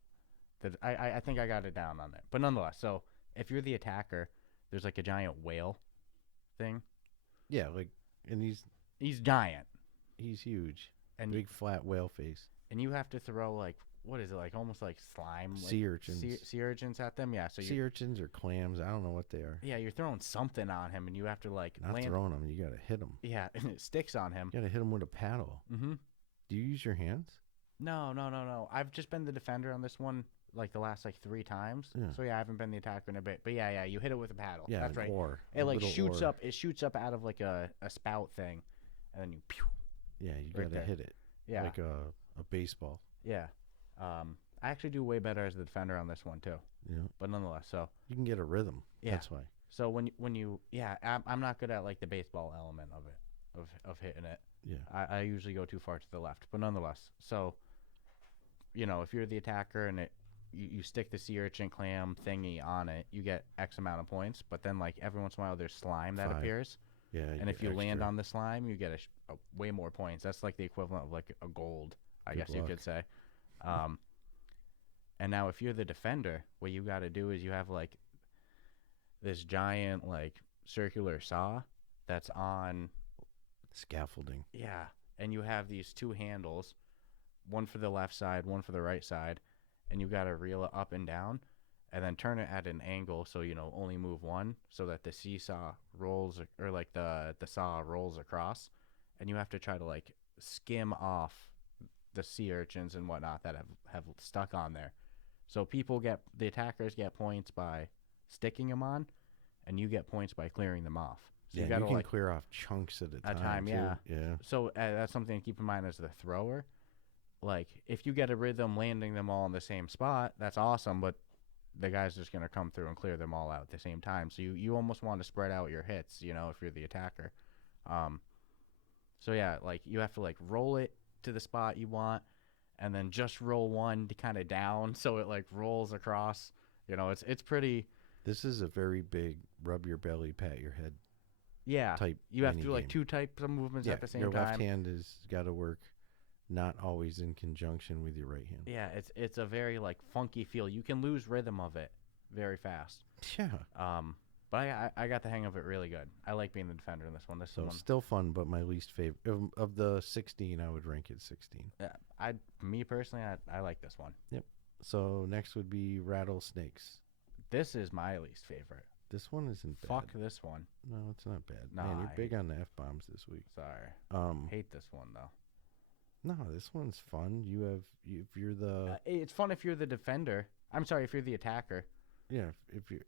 That I think I got it down on it. But nonetheless, so if you're the attacker, there's like a giant whale thing. Yeah, like, and he's giant. He's huge. And big flat whale face. And you have to throw like, what is it, like almost like slime? Sea urchins. Sea urchins at them, yeah. So sea urchins or clams, I don't know what they are. Yeah, you're throwing something on him, and you have to like Not throwing them, you got to hit him. Yeah, and it sticks on him. You got to hit him with a paddle. Mm-hmm. Do you use your hands? No. I've just been the defender on this one like the last like 3 times. Yeah. So yeah, I haven't been the attacker in a bit. But yeah, you hit it with a paddle. Yeah, that's right. Oar. It like shoots up. It shoots up out of like a spout thing, and then you. Pew, yeah, you got to hit it. Yeah. Like a baseball. Yeah. I actually do way better as the defender on this one too. Yeah. But nonetheless, so you can get a rhythm. Yeah. That's why. So when you I'm not good at like the baseball element of it, of hitting it. Yeah. I usually go too far to the left, but nonetheless, so if you're the attacker and you stick the sea urchin clam thingy on it, you get X amount of points. But then like every once in a while, there's slime that appears. Yeah. And if you land on the slime, you get a way more points. That's like the equivalent of like a gold, I guess you could say. And now if you're the defender, what you got to do is you have like this giant like circular saw that's on scaffolding. Yeah. And you have these 2 handles, one for the left side, one for the right side, and you got to reel it up and down and then turn it at an angle so only move one so that the seesaw rolls or like the saw rolls across, and you have to try to like skim off the sea urchins and whatnot that have stuck on there. So the attackers get points by sticking them on, and you get points by clearing them off. So you can clear off chunks at a time. Yeah. Yeah. So that's something to keep in mind as the thrower. Like, if you get a rhythm landing them all in the same spot, that's awesome, but the guy's just going to come through and clear them all out at the same time. So you almost want to spread out your hits, if you're the attacker. So yeah, like, you have to like roll it to the spot you want, and then just roll one to kind of down so it like rolls across. It's pretty. This is a very big rub your belly, pat your head. Yeah. Type. You have to do like 2 types of movements at the same time. Your left hand has got to work, not always in conjunction with your right hand. Yeah, it's a very like funky feel. You can lose rhythm of it very fast. Yeah. But I got the hang of it really good. I like being the defender in this one. Still fun, but my least favorite of the 16, I would rank it 16. Yeah, me personally, I like this one. Yep. So next would be rattlesnakes. This is my least favorite. This one isn't bad. Fuck this one. No, it's not bad. Nah, Man, you're big on the F-bombs this week. Sorry. Hate this one though. No, this one's fun. If you're the it's fun if you're the defender. I'm sorry, if you're the attacker. yeah, if you're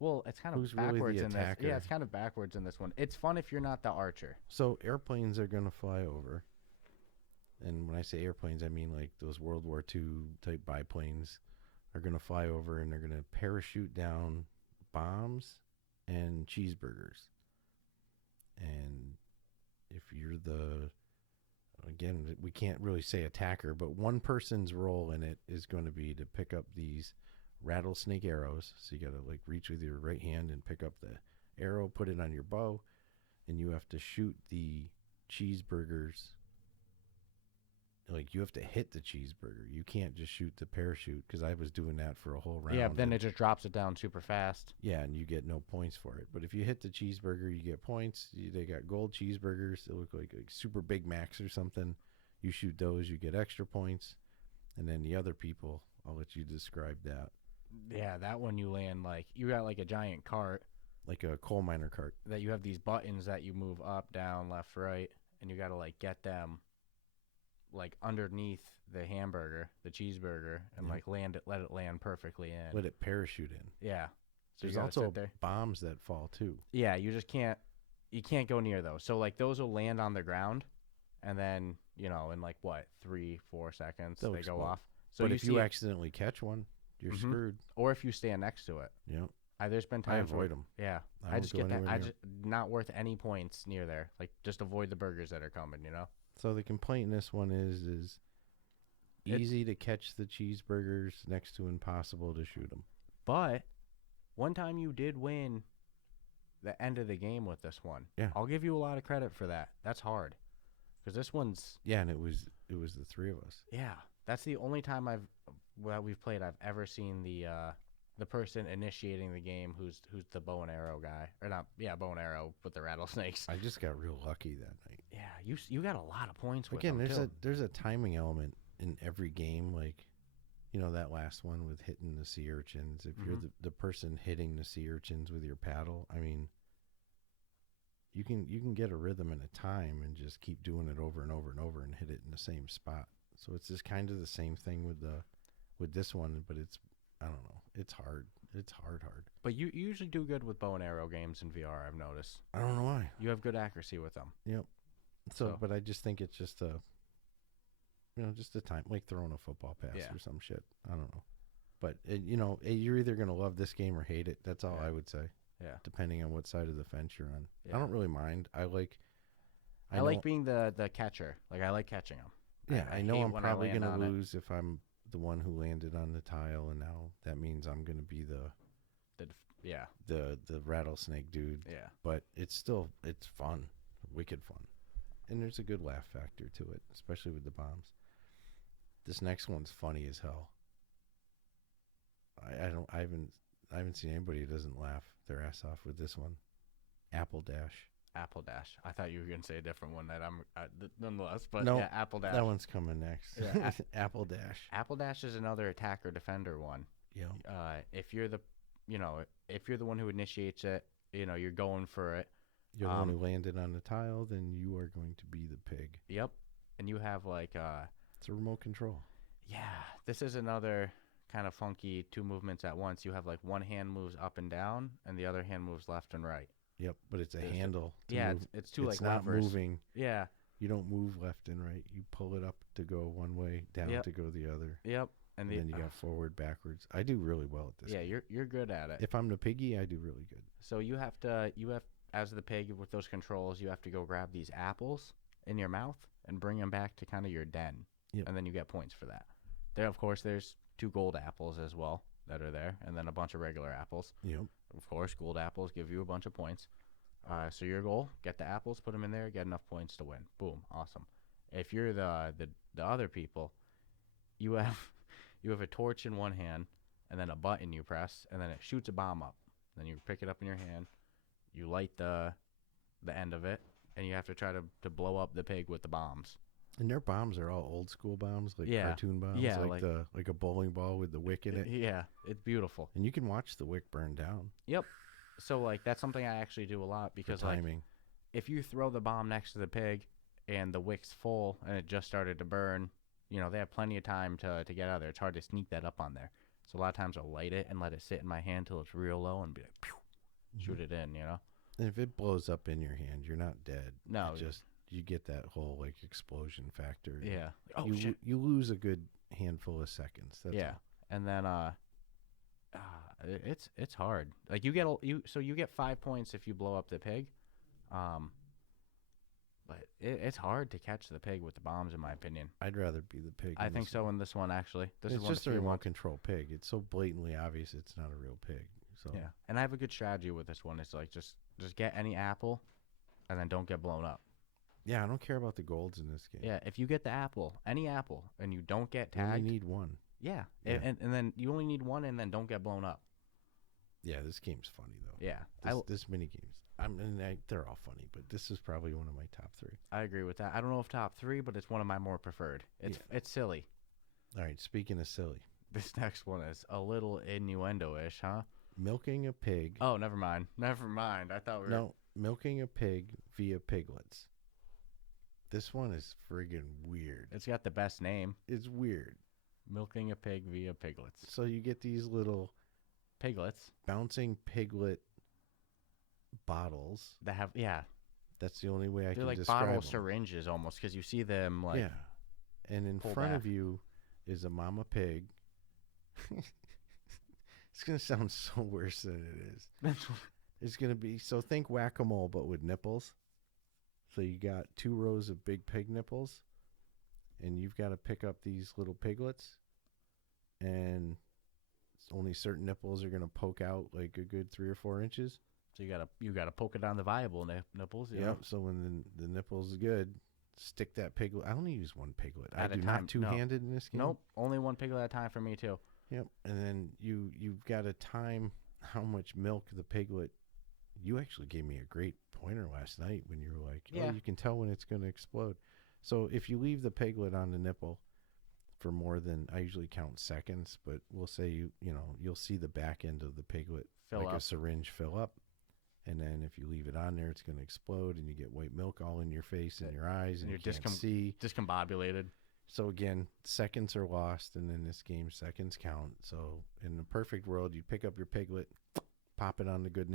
Well, it's kind of who's really backwards the in this. attacker? Yeah, it's kind of backwards in this one. It's fun if you're not the archer. So airplanes are gonna fly over, and when I say airplanes, I mean like those World War II type biplanes are gonna fly over, and they're gonna parachute down bombs and cheeseburgers. And if you're the again, we can't really say attacker, but one person's role in it is going to be to pick up these rattlesnake arrows. So you got to like reach with your right hand and pick up the arrow, put it on your bow, and you have to shoot the cheeseburgers. Like you have to hit the cheeseburger. You can't just shoot the parachute, because I was doing that for a whole round. Yeah, then it just drops it down super fast. Yeah, and you get no points for it. But if you hit the cheeseburger, you get points. They got gold cheeseburgers. They look like super Big Macs or something. You shoot those, you get extra points. And then the other people, I'll let you describe that. Yeah, that one you land like, you got like a giant cart. Like a coal miner cart. That you have these buttons that you move up, down, left, right. And you got to like get them like underneath the hamburger, the cheeseburger, and like land it, let it land perfectly in. Let it parachute in. Yeah. So There's also bombs that fall too. Yeah, you just can't go near those. So like those will land on the ground, and then in like what 3-4 seconds they go off. So but if you accidentally catch one, you're screwed. Or if you stand next to it. Yep. There's been times I avoid them. Yeah, I just get that. I just not worth any points near there. Like just avoid the burgers that are coming. So the complaint in this one is easy to catch the cheeseburgers, next to impossible to shoot them. But one time you did win the end of the game with this one. Yeah. I'll give you a lot of credit for that. That's hard. Because this one's... Yeah, and it was the three of us. Yeah. That's the only time we've played I've ever seen the person initiating the game who's the bow and arrow guy. Or not, bow and arrow with the rattlesnakes. I just got real lucky that night. Yeah, you got a lot of points with them, there's too. a timing element in every game, like that last one with hitting the sea urchins. If you're the person hitting the sea urchins with your paddle, I mean, you can get a rhythm and a time and just keep doing it over and over and over and hit it in the same spot. So it's just kind of the same thing with this one, but it's, I don't know, it's hard. It's hard. But you usually do good with bow and arrow games in VR, I've noticed. I don't know why. You have good accuracy with them. Yep. So, but I just think it's just just a time, like throwing a football pass or some shit. I don't know. But, you're either going to love this game or hate it. That's all I would say. Yeah. Depending on what side of the fence you're on. Yeah. I don't really mind. I like being the catcher. Like, I like catching them. Yeah, I know I'm probably going to lose if I'm the one who landed on the tile, and now that means I'm going to be the rattlesnake dude. Yeah. But it's fun. Wicked fun. And there's a good laugh factor to it, especially with the bombs. This next one's funny as hell. I haven't seen anybody who doesn't laugh their ass off with this one. Apple Dash. Apple Dash. I thought you were gonna say a different one that I'm nonetheless, but no, yeah, Apple Dash. That one's coming next. Yeah, Apple Dash. Apple Dash is another attacker defender one. Yeah. If you're the one who initiates it, you're going for it. You're the one who landed on the tile, then you are going to be the pig. Yep. And you have like it's a remote control. Yeah, this is another kind of funky two movements at once. You have like one hand moves up and down, and the other hand moves left and right. Yep, but it's a handle. It's two like not levers. Moving. Yeah. You don't move left and right. You pull it up to go one way, down to go the other. Yep. And then you got forward, backwards. I do really well at this. Yeah, game. you're good at it. If I'm the piggy, I do really good. So you have as the pig with those controls, you have to go grab these apples in your mouth and bring them back to kind of your den. Yep. And then you get points for that. There's 2 gold apples as well that are there, and then a bunch of regular apples. Yep. Of course, gold apples give you a bunch of points. So your goal, get the apples, put them in there, get enough points to win. Boom, awesome. If you're the other people, you have a torch in one hand, and then a button you press, and then it shoots a bomb up. Then you pick it up in your hand, you light the end of it, and you have to try to blow up the pig with the bombs. And their bombs are all old school bombs, like Yeah. cartoon bombs, Yeah, like a bowling ball with the wick in it. Yeah, it's beautiful. And you can watch the wick burn down. Yep. So like that's something I actually do a lot because for timing. if you throw the bomb next to the pig and the wick's full and it just started to burn, you know, they have plenty of time to get out of there. It's hard to sneak that up on there. So a lot of times I'll light it and let it sit in my hand till it's real low and be like, pew, shoot it in, you know? And if it blows up in your hand, you're not dead. No. It just, you get that whole, like, explosion factor. Yeah. Oh, you, shit. You lose a good handful of seconds. That's Yeah. all. And then, it's hard. Like you get 5 points if you blow up the pig. But it's hard to catch the pig with the bombs, in my opinion. I'd rather be the pig. I think so in this one, actually. This it's is just a one remote control pig. It's so blatantly obvious it's not a real pig. So yeah, and I have a good strategy with this one. It's like just get any apple, and then don't get blown up. yeah, I don't care about the golds in this game. Yeah, if you get the apple, any apple, and you don't get You only tagged, need one. yeah, Yeah. And then you only need one, and then don't get blown up. Yeah, this game's funny though. Yeah, This mini games. They're all funny, but this is probably one of my top 3. I agree with that. I don't know if top 3, but it's one of my more preferred. It's silly. All right, speaking of silly, This next one is a little innuendo-ish, huh? milking a pig. Oh, never mind. Never mind. I thought we were... No, milking a pig via piglets. This one is friggin' weird. It's got the best name. It's weird. Milking a pig via piglets. So you get these little Piglets bouncing piglet bottles. that have... Yeah. That's the only way I They're can like describe bottle them. syringes almost, because you see them like... Yeah. And in pull front back. of you is a mama pig. It's going to sound so worse than it is. It's going to be, so think whack-a-mole, but with nipples. So you got 2 rows of big pig nipples, and you've got to pick up these little piglets, and only certain nipples are going to poke out like a good 3 or 4 inches. So you gotta poke it on the viable nipples. You know? Yep. So when the nipple's good, stick that piglet. I only use one piglet. At I a do time. not two-handed in this game. Nope, only one piglet at a time for me too. Yep. And then you've got to time how much milk the piglet. You actually gave me a great pointer last night when you were like, Yeah. oh, you can tell when it's going to explode. So if you leave the piglet on the nipple for more than, I usually count seconds, but we'll say you'll see the back end of the piglet Fill like up. a syringe fill up. And then if you leave it on there, it's going to explode, and you get white milk all in your face and your eyes, and you're you can't see. Discombobulated. So again, seconds are lost, and in this game, seconds count. So in the perfect world, you pick up your piglet, pop it on the good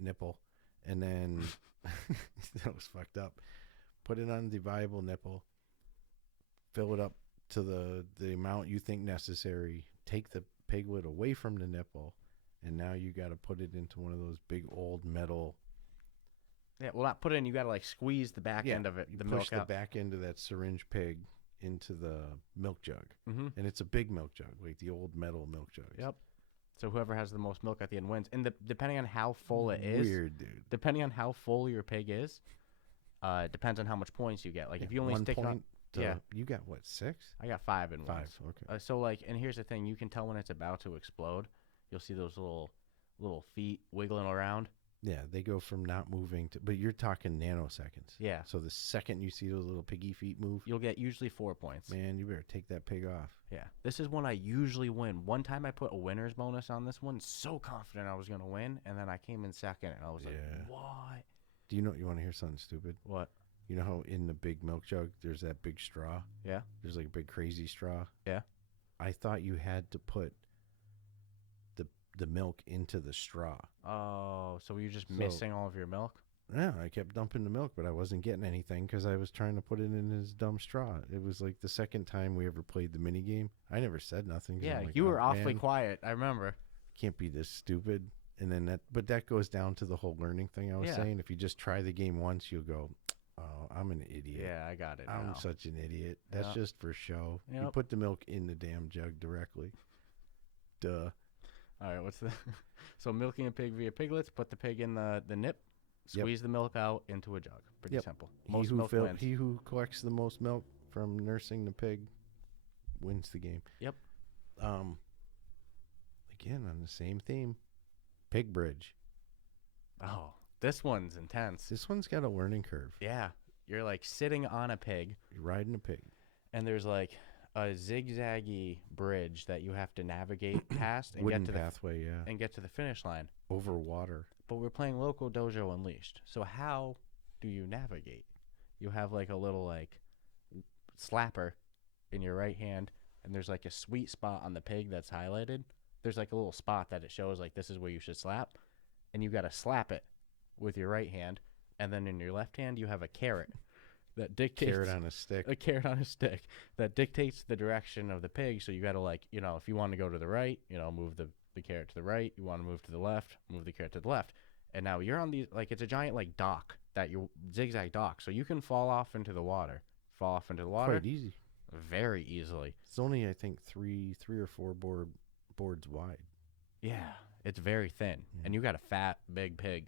nipple, and then that was fucked up. Put it on the viable nipple, fill it up to the amount you think necessary. Take the piglet away from the nipple, and now you got to put it into one of those big old metal. Yeah, well, not put it in. You gotta like squeeze the back end of it. The milk push the out. back end of that syringe pig into the milk jug, Mm-hmm. and it's a big milk jug, like the old metal milk jugs. Yep. So whoever has the most milk at the end wins. And depending on how full it is, Weird, dude. depending on how full your pig is, depends on how much points you get. Like if you only 1 stick on, point to- yeah. You got what, 6? I got 5 in 5. one. Okay. So like, and here's the thing: you can tell when it's about to explode. You'll see those little feet wiggling around. Yeah, they go from not moving to, but you're talking nanoseconds. Yeah. So the second you see those little piggy feet move, You'll get usually 4 points. man, you better take that pig off. Yeah. This is one I usually win. One time I put a winner's bonus on this one, so confident I was gonna win, and then I came in second, and I was like, Yeah. "What? Do you want to hear something stupid? What? You know how in the big milk jug there's that big straw? Yeah. There's like a big crazy straw. Yeah. I thought you had to put the milk into the straw. Oh, so were you just So- missing all of your milk? Yeah, I kept dumping the milk, but I wasn't getting anything because I was trying to put it in his dumb straw. It was like the second time we ever played the mini game. I never said nothing. 'Cause Yeah, I'm like, you were "Oh, awfully man, quiet. I remember. can't be this stupid." And then that goes down to the whole learning thing I was Yeah. saying. If you just try the game once, you'll go, "Oh, I'm an idiot. Yeah, I got it I'm now. such an idiot. That's Yeah. just for show. You Yep. put the milk in the damn jug directly. Duh. All right, what's the? So milking a pig via piglets. Put the pig in the nip. Yep. Squeeze the milk out into a jug. Pretty Yep. simple. Most milk wins. He who collects the most milk from nursing the pig wins the game. Yep. Again on the same theme, pig bridge. Oh, this one's intense. This one's got a learning curve. Yeah, you're like sitting on a pig. You're riding a pig. And there's like a zigzaggy bridge that you have to navigate past and Wooden get to pathway, and get to the finish line. Over water. But we're playing Loco Dojo Unleashed. So how do you navigate? You have like a little like slapper in your right hand, and there's like a sweet spot on the pig that's highlighted. There's like a little spot that it shows like this is where you should slap, and you got to slap it with your right hand, and then in your left hand you have a carrot that dictates Carrot on a stick. a carrot on a stick that dictates the direction of the pig. So you got to like, you know, if you want to go to the right, you know, move the carrot to the right. You want to move to the left, move the carrot to the left. And now you're on these, like, it's a giant like dock that you zigzag dock, so you can fall off into the water. Quite easy. Very easily. It's only, I think, three or four boards wide. Yeah, it's very thin, and you got a fat, big pig,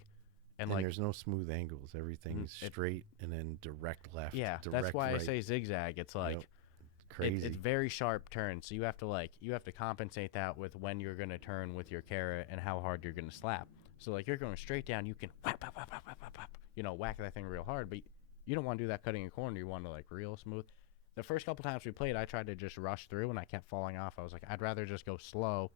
and like there's no smooth angles. Everything's straight and then direct left. Yeah, direct that's why right. I say zigzag. It's like crazy. It's very sharp turns, so you have to compensate that with when you're gonna turn with your carrot and how hard you're gonna slap. So like you're going straight down, you can whap, whap, whap, whap, whap, whap, you know, whack that thing real hard, but you don't want to do that cutting a corner. You want to like real smooth. The first couple times we played, I tried to just rush through, and I kept falling off. I was like, I'd rather just go slow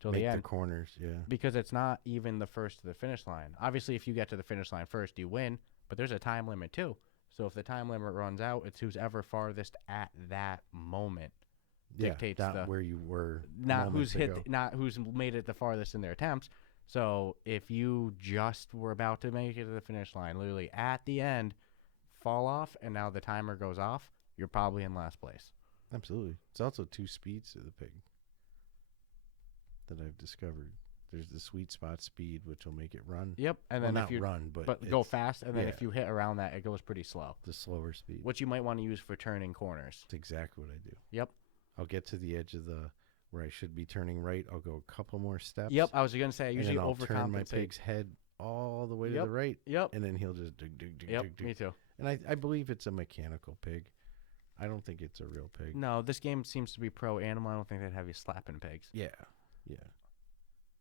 till the end. Make the corners, yeah. Because it's not even the first to the finish line. Obviously, if you get to the finish line first, you win, but there's a time limit too. So if the time limit runs out, it's who's ever farthest at that moment dictates where you were. Not who's not who's made it the farthest in their attempts. So if you just were about to make it to the finish line, literally at the end, fall off, and now the timer goes off, you're probably in last place. Absolutely. It's also 2 speeds to the pig that I've discovered. There's the sweet spot speed, which will make it run. Yep, and then if you run, but go fast, and then if you hit around that, it goes pretty slow. The slower speed, which you might want to use for turning corners. That's exactly what I do. Yep. I'll get to the edge of where I should be turning right. I'll go a couple more steps. Yep, I was gonna say I usually overcompensate. Turn my pig's head all the way to the right. Yep. And then he'll just dig. Yep. Me too. And I believe it's a mechanical pig. I don't think it's a real pig. No, this game seems to be pro animal. I don't think they'd have you slapping pigs. Yeah.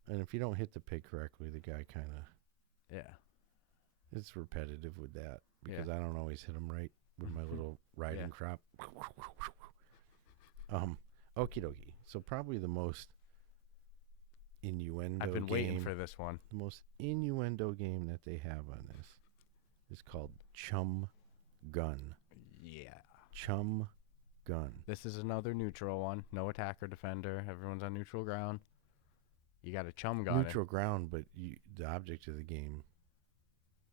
And if you don't hit the pig correctly, the guy kind of it's repetitive with that because I don't always hit him right with my little riding crop. Okie dokie. So probably the most innuendo I've been waiting for this one. The most innuendo game that they have on this is called Chum Gun. Yeah. Chum Gun. This is another neutral one. No attacker, defender. Everyone's on neutral ground. You got a chum gun. Neutral ground, but the object of the game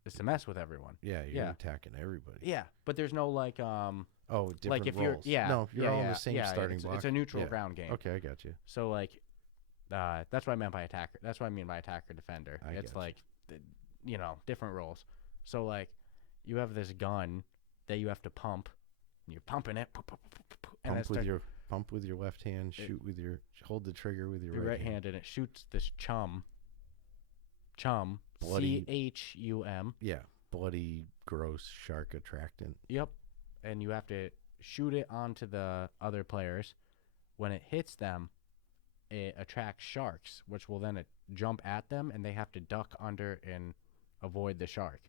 is to mess with everyone. Yeah, you're attacking everybody. Yeah, but there's no like different like if roles. You're no, if you're all in the same starting block. It's a neutral ground game. Okay, I got you. So like that's what I meant by attacker. That's what I mean by attacker defender. It's like different roles. So like you have this gun that you have to pump. And you're pumping it. Pump with your left hand. Hold the trigger with your right hand, and it shoots this chum. Bloody, CHUM. Yeah, bloody, gross shark attractant. Yep, and you have to shoot it onto the other players. When it hits them, it attracts sharks, which will then jump at them, and they have to duck under and avoid the shark.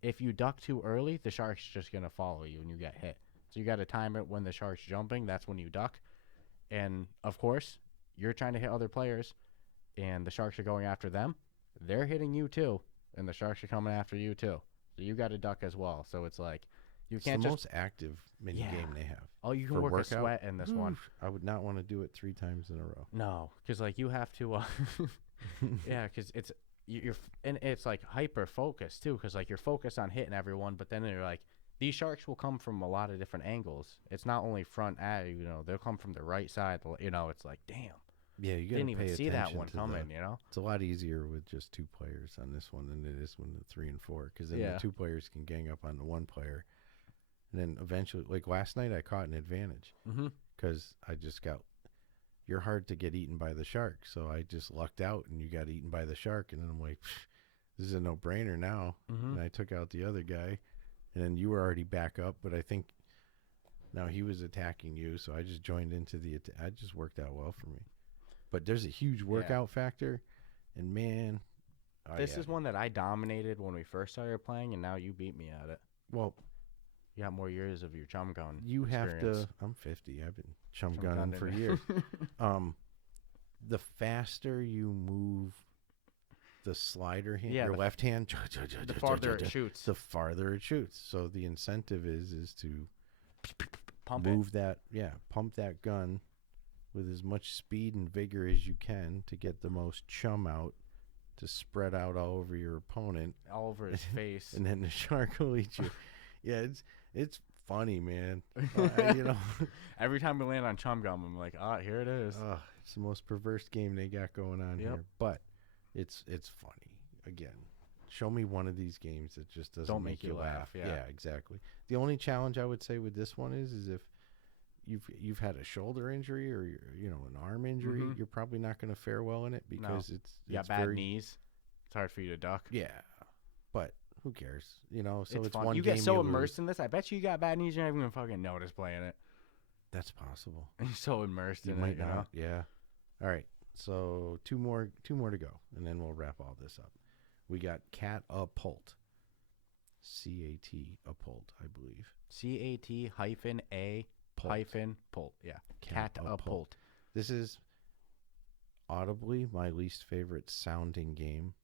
If you duck too early, the shark's just gonna follow you, and you get hit. So you got to time it when the shark's jumping. That's when you duck. And, of course, you're trying to hit other players, and the sharks are going after them. They're hitting you, too, and the sharks are coming after you, too. So you got to duck as well. So it's like you can't it's the most active mini game they have. Oh, you can work a sweat in this one. I would not want to do it 3 times in a row. No, because, like, you have to because it's like hyper focused, too, because, like, you're focused on hitting everyone, but then you're like, these sharks will come from a lot of different angles. It's not only front at you, they'll come from the right side. It's like, damn. Yeah, you didn't even see that one coming, It's a lot easier with just 2 players on this one than it is when the 3 and 4, because then the 2 players can gang up on the 1 player. And then eventually, like last night, I caught an advantage because I just you're hard to get eaten by the shark. So I just lucked out and you got eaten by the shark. And then I'm like, this is a no-brainer now. And I took out the other guy. And then you were already back up, but I think now he was attacking you, so I just joined into the attack. It just worked out well for me. But there's a huge workout factor, and man... This is one that I dominated when we first started playing, and now you beat me at it. Well, You got more years of your chum gun. You have experience. to. I'm 50. I've been chum Chum gunning gunning. for years. The faster you move the slider hand, Yeah, your the left hand, The farther it shoots. the farther it shoots. So the incentive is to Pump move that, pump that gun with as much speed and vigor as you can to get the most chum out, to spread out all over your opponent, it all over his face. and then the shark will eat you. Yeah, it's funny, man. You know, Every time we land on chum gum, I'm like, here it is. it's the most perverse game they got going on here, but it's funny. Again, show me one of these games that just doesn't Don't make you laugh. Yeah, exactly. The only challenge I would say with this one is if you've had a shoulder injury or an arm injury, you're probably not going to fare well in it because it's bad knees. It's hard for you to duck. Yeah, but who cares? So it's fun. one You game get so you immersed lose. in this. I bet you got bad knees. You're not even gonna fucking notice playing it. That's possible. You're so immersed You in might it. not. Yeah. All right. So two more to go, and then we'll wrap all this up. We got Catapult. Catapult, I believe. CAT-A-Pult. Yeah. Catapult. This is audibly my least favorite sounding game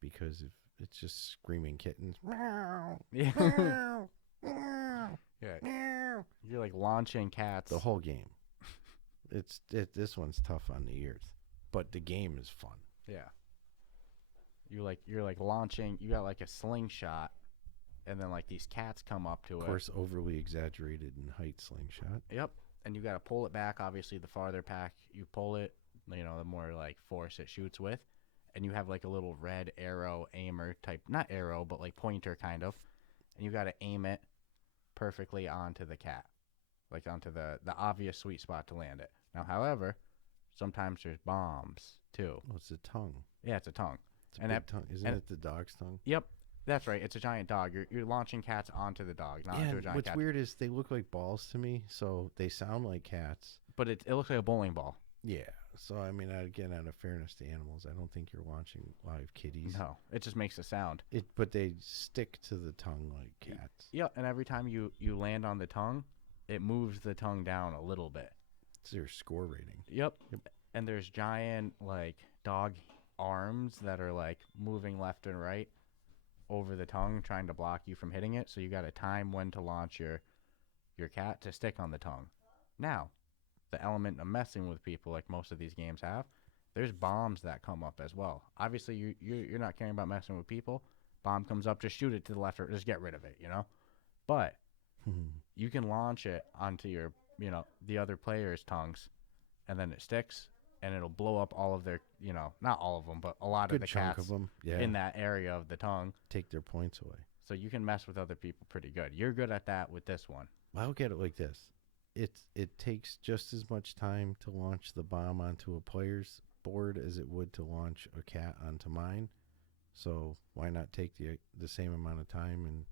because it's just screaming kittens. Yeah. Yeah. You're like launching cats. The whole game. This one's tough on the ears, but the game is fun. Yeah. You're like launching. You got like a slingshot, and then like these cats come up to it. Of course, overly exaggerated in height slingshot. Yep. And you got to pull it back. Obviously, the farther back you pull it, the more like force it shoots with. And you have like a little red arrow aimer type, not arrow, but like pointer kind of. And you got to aim it perfectly onto the cat, like onto the obvious sweet spot to land it. Now, however, sometimes there's bombs too. Oh, it's a tongue. Yeah, it's a tongue. It's a big tongue. Isn't it the dog's tongue? Yep. That's right. It's a giant dog. You're launching cats onto the dog, not onto a giant what's cat. weird is they look like balls to me, so they sound like cats. But it looks like a bowling ball. Yeah. So, I mean, again, out of fairness to animals, I don't think you're launching live kitties. No, it just makes a sound. But they stick to the tongue like cats. Yeah, and every time you land on the tongue, it moves the tongue down a little bit. It's their score rating. Yep. And there's giant, like, dog arms that are, like, moving left and right over the tongue, trying to block you from hitting it. So you got to time when to launch your cat to stick on the tongue. Now, the element of messing with people, like most of these games have, there's bombs that come up as well. Obviously, you're not caring about messing with people. Bomb comes up, just shoot it to the left or just get rid of it, But you can launch it onto your, the other player's tongues, and then it sticks, and it'll blow up all of their, not all of them, but a lot of the chunk cats of them. Yeah. in that area of the tongue. Take their points away. So you can mess with other people pretty good. You're good at that with this one. I'll look at it like this. It takes just as much time to launch the bomb onto a player's board as it would to launch a cat onto mine. So why not take the same amount of time? And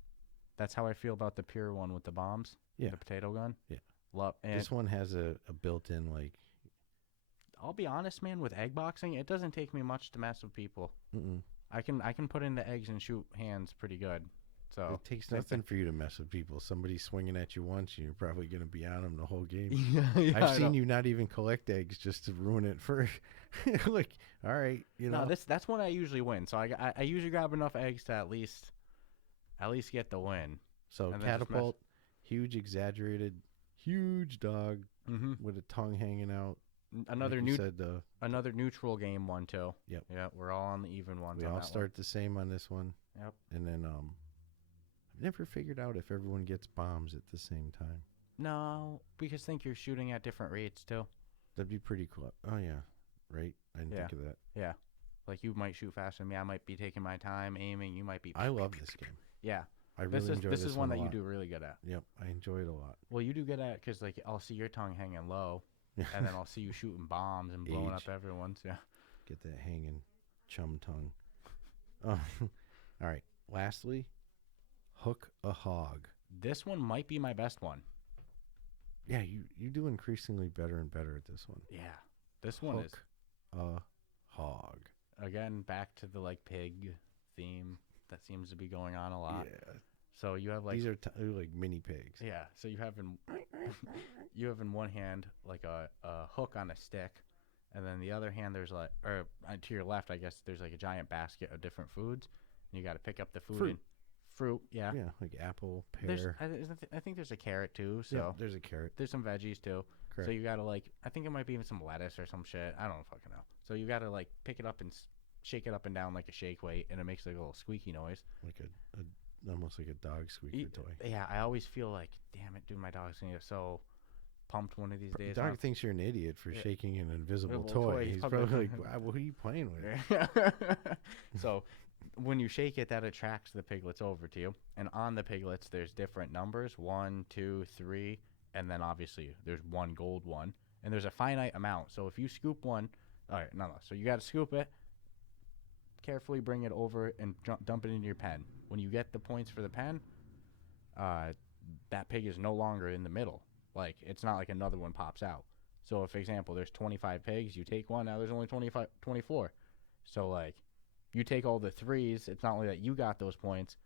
that's how I feel about the pure one with the bombs. Yeah. The potato gun. Yeah. And this one has a built-in, like... I'll be honest, man, with egg boxing, it doesn't take me much to mess with people. Mm-mm. I can put in the eggs and shoot hands pretty good. So it takes nothing for you to mess with people. Somebody's swinging at you once, and you're probably going to be on them the whole game. Yeah, I've seen you not even collect eggs just to ruin it for, like, all right, No, that's when I usually win. So I usually grab enough eggs to at least get the win. So Catapult, huge exaggerated, huge dog with a tongue hanging out. Another like another neutral game one too. Yep. Yeah, we're all on the even ones. We all start the same on this one. Yep. And then I've never figured out if everyone gets bombs at the same time. No, because think you're shooting at different rates too. That'd be pretty cool. Oh yeah, right. I didn't think of that. Yeah, like you might shoot faster than me. I might be taking my time aiming. You might be. I love this game. Yeah. I really enjoy this is one that a you lot. do really good at. Yep, I enjoy it a lot. Well, you do good at it because like I'll see your tongue hanging low, and then I'll see you shooting bombs and blowing up everyone's. Yeah. Get that hanging chum tongue. All right. Lastly, Hook a Hog. This one might be my best one. Yeah, you do increasingly better and better at this one. Yeah. This one is a hog. Again, back to the like pig theme that seems to be going on a lot. Yeah. So you have like these are like mini pigs. yeah. So you have in one hand like a hook on a stick, and then the other hand there's like, or to your left, I guess there's like a giant basket of different foods, and you got to pick up the food. Fruit, yeah. Yeah, like apple, pear. I think there's a carrot too. So yeah, there's a carrot. There's some veggies too. Correct. So you gotta like, I think it might be even some lettuce or some shit. I don't fucking know. So you gotta like pick it up and shake it up and down like a shake weight, and it makes like a little squeaky noise. Like almost like a dog squeaker toy. Yeah, I always feel like, damn it, dude, my dog's gonna get so pumped one of these days. The dog thinks you're an idiot for shaking an invisible toy. He's probably like, wow, what are you playing with? So when you shake it, that attracts the piglets over to you. And on the piglets, there's different numbers, 1, 2, 3, and then obviously there's one gold one. And there's a finite amount. So if you scoop one, all right, no. So you got to scoop it, carefully bring it over, and dump it into your pen. When you get the points for the pen, that pig is no longer in the middle. Like, it's not like another one pops out. So if, for example, there's 25 pigs, you take one, now there's only 24. So, like, you take all the threes, it's not only that you got those points,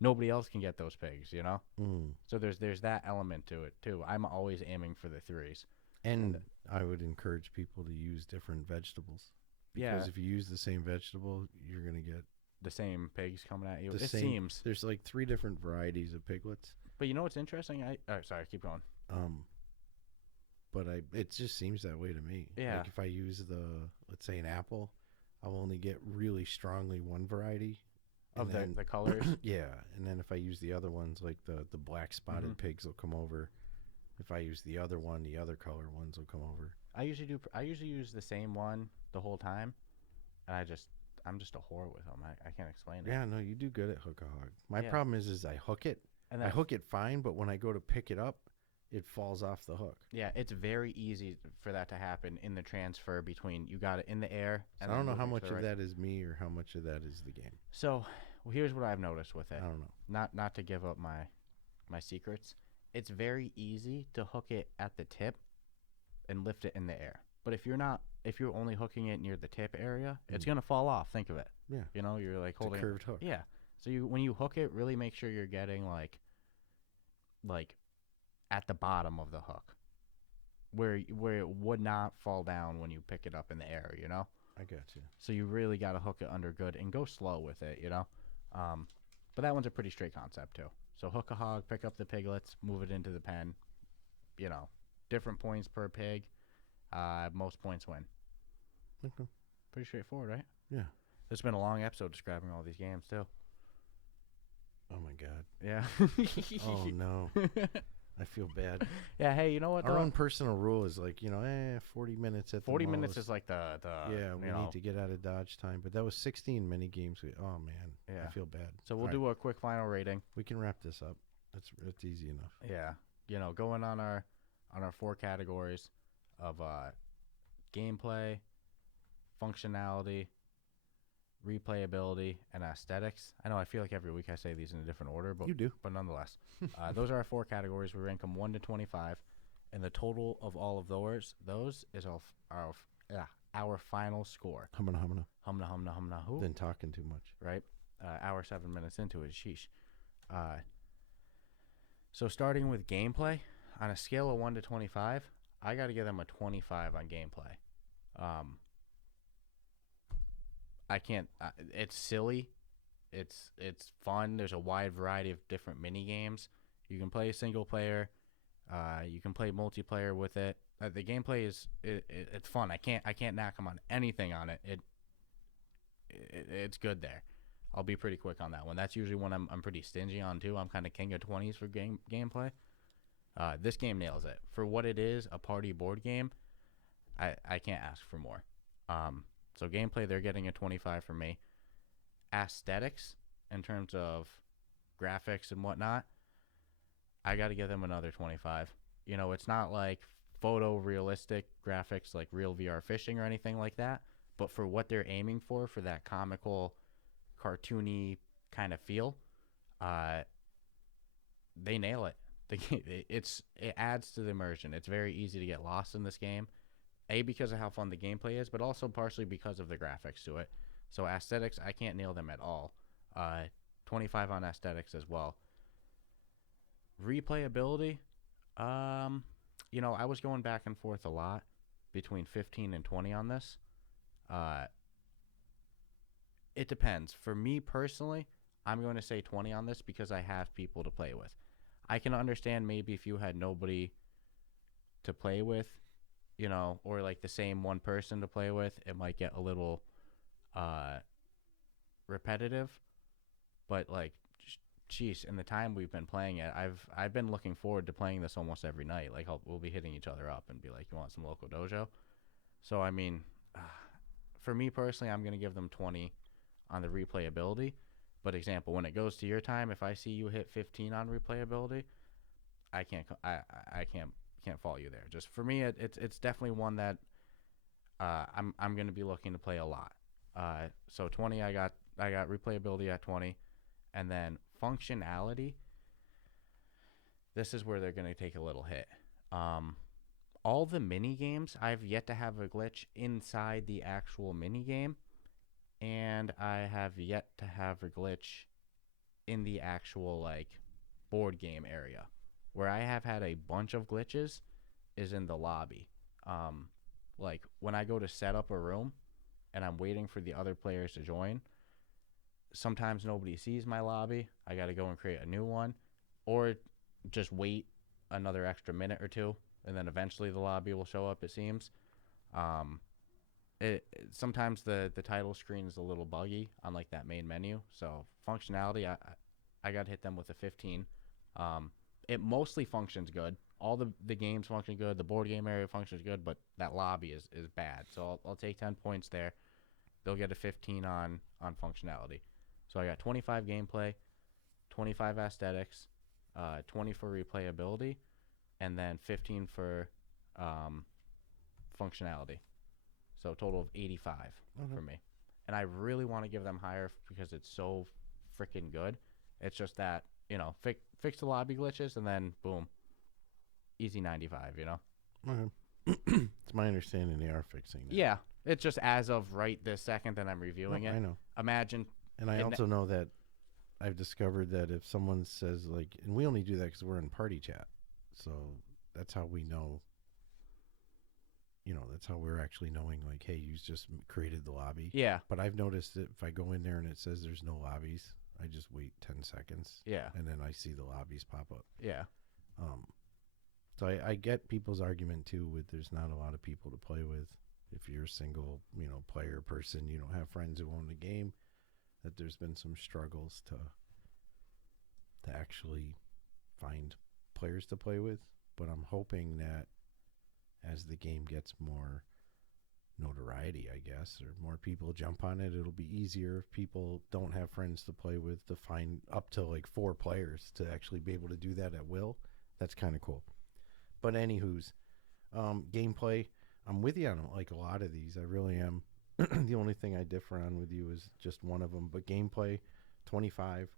nobody else can get those pigs, you know? So there's that element to it, too. I'm always aiming for the threes. And I would encourage people to use different vegetables. Because if you use the same vegetable, you're going to get the same pigs coming at you. It seems there's like 3 different varieties of piglets. But you know what's interesting? Sorry, keep going. But it just seems that way to me. Yeah. Like if I use let's say an apple, I'll only get really strongly one variety. Of the colors? Yeah. And then if I use the other ones, like the black spotted pigs will come over. If I use the other one, the other color ones will come over. I usually use the same one the whole time. And I'm just a whore with them. I can't explain it. Yeah, no, you do good at hook a hog. My problem is I hook it. And I hook it fine, but when I go to pick it up, it falls off the hook. Yeah, it's very easy for that to happen in the transfer between you got it in the air. And I don't know how much of that is me or how much of that is the game. So here's what I've noticed with it. I don't know. Not to give up my secrets. It's very easy to hook it at the tip and lift it in the air. But if you're only hooking it near the tip area, it's gonna fall off. Think of it. Yeah. You know, you're like holding a curved hook. Yeah. So when you hook it, really make sure you're getting like at the bottom of the hook, where it would not fall down when you pick it up in the air. You know. I got you. So you really got to hook it under good and go slow with it. You know. But that one's a pretty straight concept too. So hook a hog, pick up the piglets, move it into the pen. You know, different points per pig. Most points win. Okay. Pretty straightforward, right? Yeah. It's been a long episode describing all these games too. Oh my god. Yeah. Oh no. I feel bad. Yeah. Hey, you know what? Our own personal rule is like 40 minutes at the 40 most. minutes is like the yeah. We need to get out of Dodge time, but that was 16 mini games. Oh man. Yeah. I feel bad. So we'll do a quick final rating. We can wrap this up. That's easy enough. Yeah. You know, going on our 4 categories of gameplay, functionality, replayability, and aesthetics. I know I feel like every week I say these in a different order, but you do. But nonetheless, those are our 4 categories. We rank them 1 to 25, and the total of all of those is our final score. Humna. Who? Been talking too much. Right. Hour 7 minutes into it. Sheesh. So starting with gameplay, on a scale of 1 to 25, I got to give them a 25 on gameplay. I can't. It's silly. It's fun. There's a wide variety of different mini games. You can play single player. You can play multiplayer with it. The gameplay it's fun. I can't knock them on anything on it. It's good there. I'll be pretty quick on that one. That's usually one I'm pretty stingy on too. I'm kind of king of 20s for gameplay. This game nails it for what it is. A party board game. I can't ask for more. So gameplay, they're getting a 25 from me. Aesthetics, in terms of graphics and whatnot, I got to give them another 25. You know, it's not like photorealistic graphics like real VR fishing or anything like that, but for what they're aiming for that comical, cartoony kind of feel, they nail it. It adds to the immersion. It's very easy to get lost in this game. Because of how fun the gameplay is, but also partially because of the graphics to it. So aesthetics, I can't nail them at all. 25 on aesthetics as well. Replayability, I was going back and forth a lot between 15 and 20 on this. It depends. For me personally, I'm going to say 20 on this because I have people to play with. I can understand maybe if you had nobody to play with, or like the same one person to play with, it might get a little repetitive. But like, geez, in the time we've been playing it, I've been looking forward to playing this almost every night. Like we'll be hitting each other up and be like, "You want some Loco Dojo?" So I mean, for me personally, I'm gonna give them 20 on the replayability. But example, when it goes to your time, if I see you hit 15 on replayability, I can't fault you there. Just for me, it's definitely one that I'm gonna be looking to play a lot. So 20, I got replayability at 20, and then functionality. This is where they're gonna take a little hit. All the mini games, I've yet to have a glitch inside the actual mini game, and I have yet to have a glitch in the actual like board game area. Where I have had a bunch of glitches is in the lobby. Like when I go to set up a room and I'm waiting for the other players to join, sometimes nobody sees my lobby. I got to go and create a new one, or just wait another extra minute or two, and then eventually the lobby will show up, it seems. Sometimes the title screen is a little buggy on like that main menu. So functionality, I got to hit them with a 15. It mostly functions good. All the games function good. The board game area functions good, but that lobby is bad. So I'll take 10 points there. They'll get a 15 on functionality. So I got 25 gameplay, 25 aesthetics, 20 for replayability, and then 15 for functionality. So a total of 85 for me. And I really want to give them higher because it's so freaking good. It's just that, fix the lobby glitches and then boom, easy 95, It's my understanding they are fixing that. Yeah, it's just as of right this second that I'm reviewing it. I know. Imagine. And I also know that I've discovered that if someone says like, and we only do that because we're in party chat. So that's how we know, that's how we're actually knowing like, hey, you just created the lobby. Yeah. But I've noticed that if I go in there and it says there's no lobbies, I just wait 10 seconds. Yeah. And then I see the lobbies pop up. Yeah. So I get people's argument too with there's not a lot of people to play with. If you're a single, player person, you don't have friends who own the game, that there's been some struggles to actually find players to play with. But I'm hoping that as the game gets more notoriety, I guess, or more people jump on it, it'll be easier if people don't have friends to play with to find up to like 4 players to actually be able to do that at will. That's kind of cool. But anywho's, gameplay, I'm with you on like a lot of these. I really am. The only thing I differ on with you is just one of them. But gameplay, 25.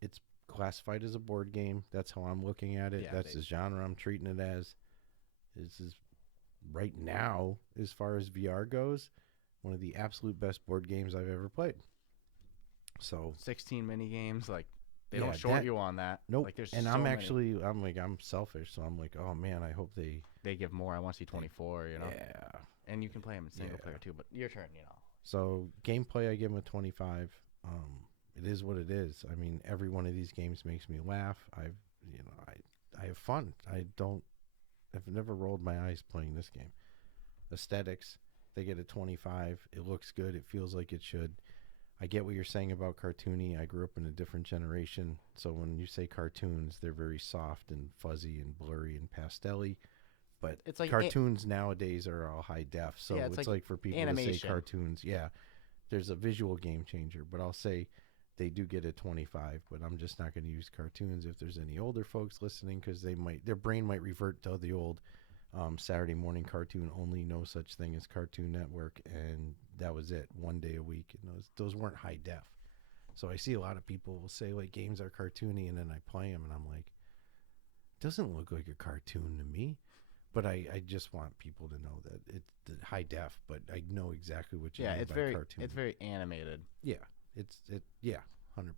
It's classified as a board game. That's how I'm looking at it. That's the genre I'm treating it as. This is right now, as far as VR goes, one of the absolute best board games I've ever played. So 16 mini games, like they don't short you on that. Nope. Like there's and so I'm selfish, so I'm like, oh man, I hope they give more. I want to see 24. Yeah. And you can play them in single player too. But your turn, So gameplay, I give them a 25. It is what it is. I mean, every one of these games makes me laugh. I have fun. I've never rolled my eyes playing this game. Aesthetics, they get a 25. It looks good. It feels like it should. I get what you're saying about cartoony. I grew up in a different generation. So when you say cartoons, they're very soft and fuzzy and blurry and pastel-y. But it's like cartoons nowadays are all high def. So it's like for people animation. To say cartoons, there's a visual game changer. But I'll say they do get a 25. But I'm just not going to use cartoons if there's any older folks listening, because their brain might revert to the old Saturday morning cartoon only, no such thing as Cartoon Network, and that was it, one day a week. And those weren't high def. So I see a lot of people will say like games are cartoony, and then I play them and I'm like, it doesn't look like a cartoon to me. But I just want people to know that it's high def, but I know exactly what you mean by cartoon. It's very animated. Yeah, 100%.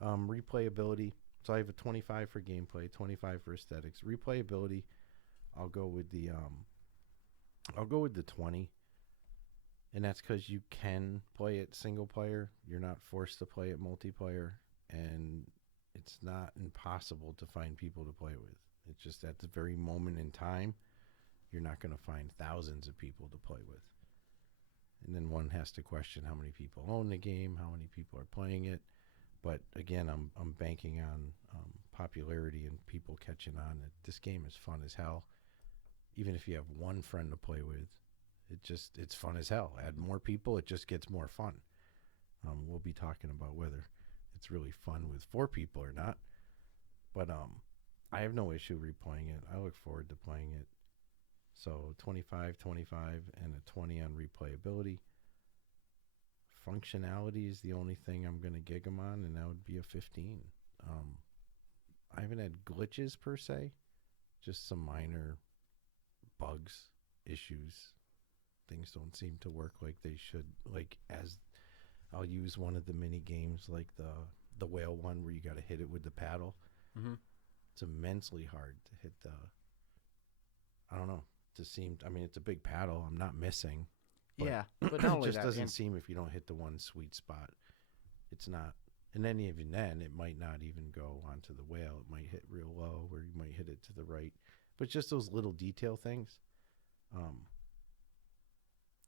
Replayability, So I have a 25 for gameplay, 25 for aesthetics. Replayability, I'll go with the 20. And that's because you can play it single player. You're not forced to play it multiplayer. And it's not impossible to find people to play with. It's just at the very moment in time, you're not going to find thousands of people to play with. And then one has to question how many people own the game, how many people are playing it. But again, I'm banking on popularity and people catching on. This game is fun as hell. Even if you have one friend to play with, it's fun as hell. Add more people, it just gets more fun. We'll be talking about whether it's really fun with 4 people or not. But I have no issue replaying it. I look forward to playing it. So 25, 25, and a 20 on replayability. Functionality is the only thing I'm going to gig them on, and that would be a 15. I haven't had glitches per se, just some minor bugs, issues. Things don't seem to work like they should. Like, as I'll use one of the mini games, like the whale one where you got to hit it with the paddle. Mm-hmm. It's immensely hard to hit I don't know. It's a big paddle. I'm not missing. But Yeah, but not it only just that, doesn't seem, if you don't hit the one sweet spot, it's not. And then even then, it might not even go onto the whale. It might hit real low, or you might hit it to the right. But just those little detail things.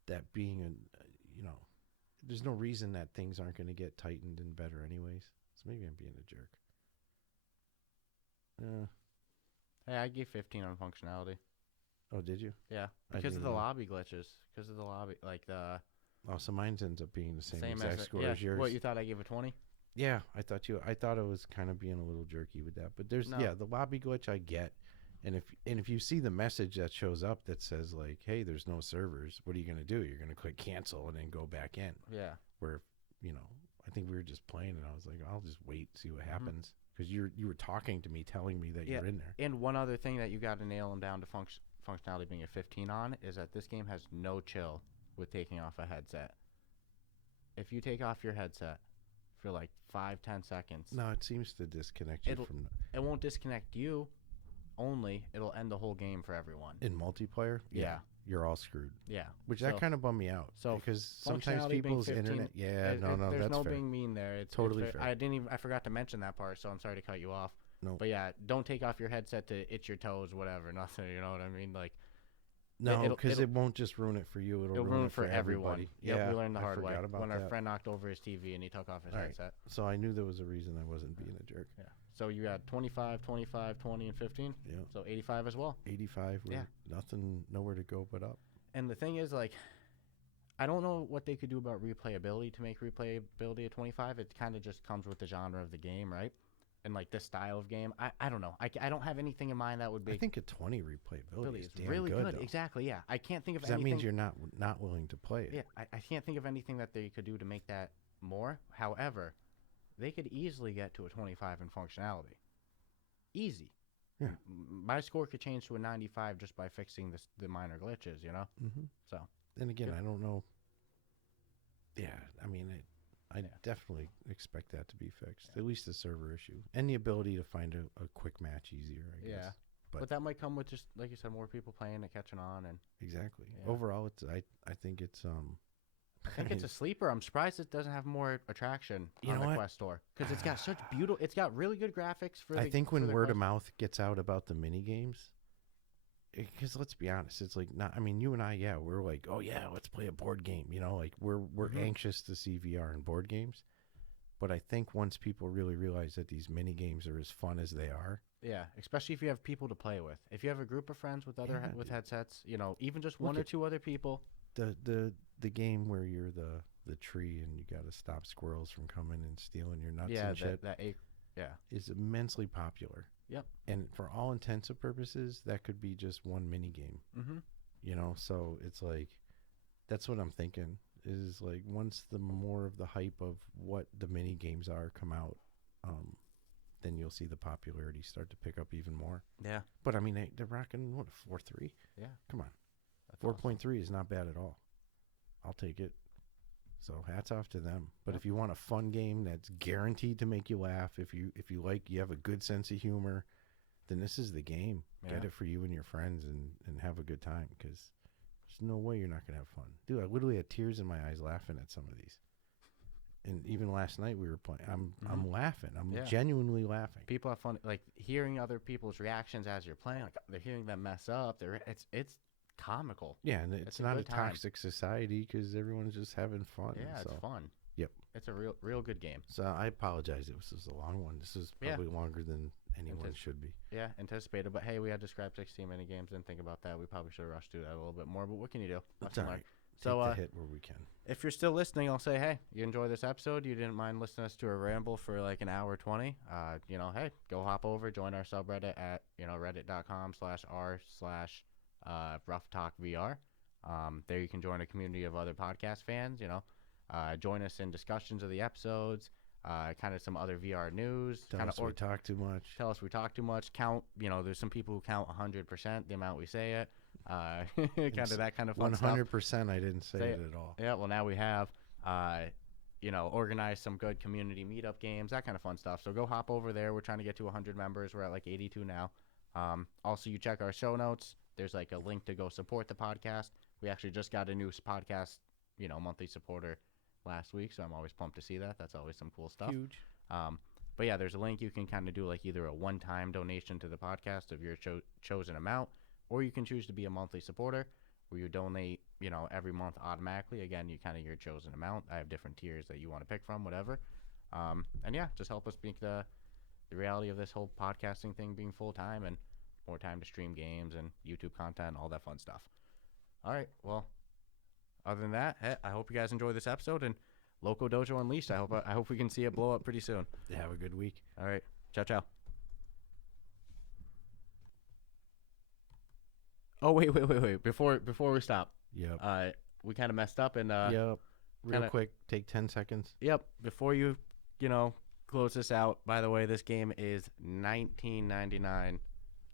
That being there's no reason that things aren't going to get tightened and better anyways. So maybe I'm being a jerk. Hey, I gave 15 on functionality. Oh, did you? Yeah, because of the lobby glitches. Because of the lobby, like the. Oh, so mine ends up being the same exact as score as yours. What, you thought I gave a 20? Yeah, I thought it was kind of being a little jerky with that. But there's the lobby glitch I get. And if you see the message that shows up that says, like, hey, there's no servers, what are you going to do? You're going to click cancel and then go back in. Yeah. Where, I think we were just playing and I was like, I'll just wait, see what happens. Because you were talking to me, telling me that you're in there. And one other thing that you got to nail them down to functionality being a 15 on is that this game has no chill with taking off a headset. If you take off your headset for like 5-10 seconds. No, it seems to disconnect you from. It won't disconnect you. Only it'll end the whole game for everyone. In multiplayer, yeah, you're all screwed. Yeah, which that kind of bummed me out. So because sometimes people's 15, internet, there's that's no fair. being mean there. It's totally fair. fair. I forgot to mention that part, so I'm sorry to cut you off. No, but yeah, don't take off your headset to itch your toes, whatever. Nothing, you know what I mean? Like, no, because it won't just ruin it for you. It'll ruin it for everybody. Yeah, we learned the hard way when our friend knocked over his TV and he took off his headset. Right. So I knew there was a reason I wasn't being a jerk. Yeah. So you got 25, 25, 20, and 15? Yeah. So 85 as well? 85. Yeah. Nowhere to go but up. And the thing is, like, I don't know what they could do about replayability to make replayability a 25. It kind of just comes with the genre of the game, right? And, like, this style of game. I don't know. I don't have anything in mind that would be... I think a 20 replayability is damn really good. Though. Exactly, yeah. I can't think of anything... That means you're not willing to play it. Yeah, I can't think of anything that they could do to make that more. However, they could easily get to a 25 in functionality. Easy. Yeah. My score could change to a 95 just by fixing the minor glitches, you know? Mm-hmm. So. Then again, I don't know. Yeah, I mean, I definitely expect that to be fixed. At least the server issue. And the ability to find a quick match easier, I guess. Yeah. But that might come with just, like you said, more people playing and catching on. And exactly. Yeah. Overall, I think it's... I think it's a sleeper. I'm surprised it doesn't have more attraction on the Quest store because it's got such beautiful. It's got really good graphics for. I think when word of mouth gets out about the mini games, because let's be honest, it's like not. I mean, you and I, we're like, oh yeah, let's play a board game. You know, like we're anxious to see VR in board games. But I think once people really realize that these mini games are as fun as they are. Yeah, especially if you have people to play with. If you have a group of friends with with headsets, even just one or two other people. The game where you're the tree and you got to stop squirrels from coming and stealing your nuts and shit. Is immensely popular. Yep. And for all intents and purposes, that could be just one mini game. Mm-hmm. So it's like, that's what I'm thinking is like once the more of the hype of what the mini games are come out, then you'll see the popularity start to pick up even more. Yeah. But I mean, they're rocking what, 4.3? Yeah. Come on. That's 4.3 is not bad at all. I'll take it. So hats off to them. But Yep. if you want a fun game that's guaranteed to make you laugh, if you have a good sense of humor, then this is the game. Get Yeah. it for you and your friends and have a good time, because there's no way you're not going to have fun. Dude, I literally had tears in my eyes laughing at some of these. And even last night we were playing. I'm laughing. I'm genuinely laughing. People have fun, like hearing other people's reactions as you're playing. Like they're hearing them mess up. It's comical. Yeah, and it's a not a good time. toxic society because everyone's just having fun. Yeah, so. it's fun. Yep. It's a real good game. So I apologize. This was a long one. This is probably longer than anyone should be. Yeah, anticipated. But hey, we had to scrap 16 mini games. Didn't think about that. We probably should have rushed through that a little bit more. But what can you do? That's all right. So Take the hit where we can. If you're still listening, I'll say, hey, you enjoy this episode. You didn't mind listening to us to a ramble for like an hour 20. Hey, go hop over, join our subreddit at reddit.com/r/Ruff Talk VR. There you can join a community of other podcast fans. Join us in discussions of the episodes. Kind of some other VR news. Tell us we talk too much. Tell us we talk too much. Count. There's some people who count 100% the amount we say it. Kind of that kind of fun 100%. stuff. I didn't say it at all. Yeah. Well, now we have. Organize some good community meetup games, that kind of fun stuff. So go hop over there. We're trying to get to 100 members. We're at like 82 now. Also, you check our show notes. There's like a link to go support the podcast. We actually just got a new podcast, monthly supporter last week, so I'm always pumped to see that. That's always some cool stuff. Huge. But yeah, there's a link. You can kind of do like either a one-time donation to the podcast of your chosen amount, or you can choose to be a monthly supporter where you donate, every month automatically. Again, you kind of your chosen amount. I have different tiers that you want to pick from, whatever. And yeah, just help us make the reality of this whole podcasting thing being full-time and more time to stream games and YouTube content, all that fun stuff. All right, well, other than that, I hope you guys enjoy this episode, and Loco Dojo Unleashed. I hope we can see it blow up pretty soon. Have a good week. All right, ciao. Oh wait! Before we stop, Yep. we kind of messed up and Real quick, take 10 seconds. Yep. Before you close this out. By the way, this game is $19.99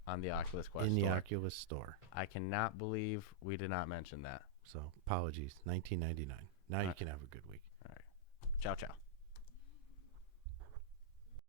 on the Oculus Quest in the store. Oculus store. I cannot believe we did not mention that. So apologies. $19.99. Now you can have a good week. All right. Ciao.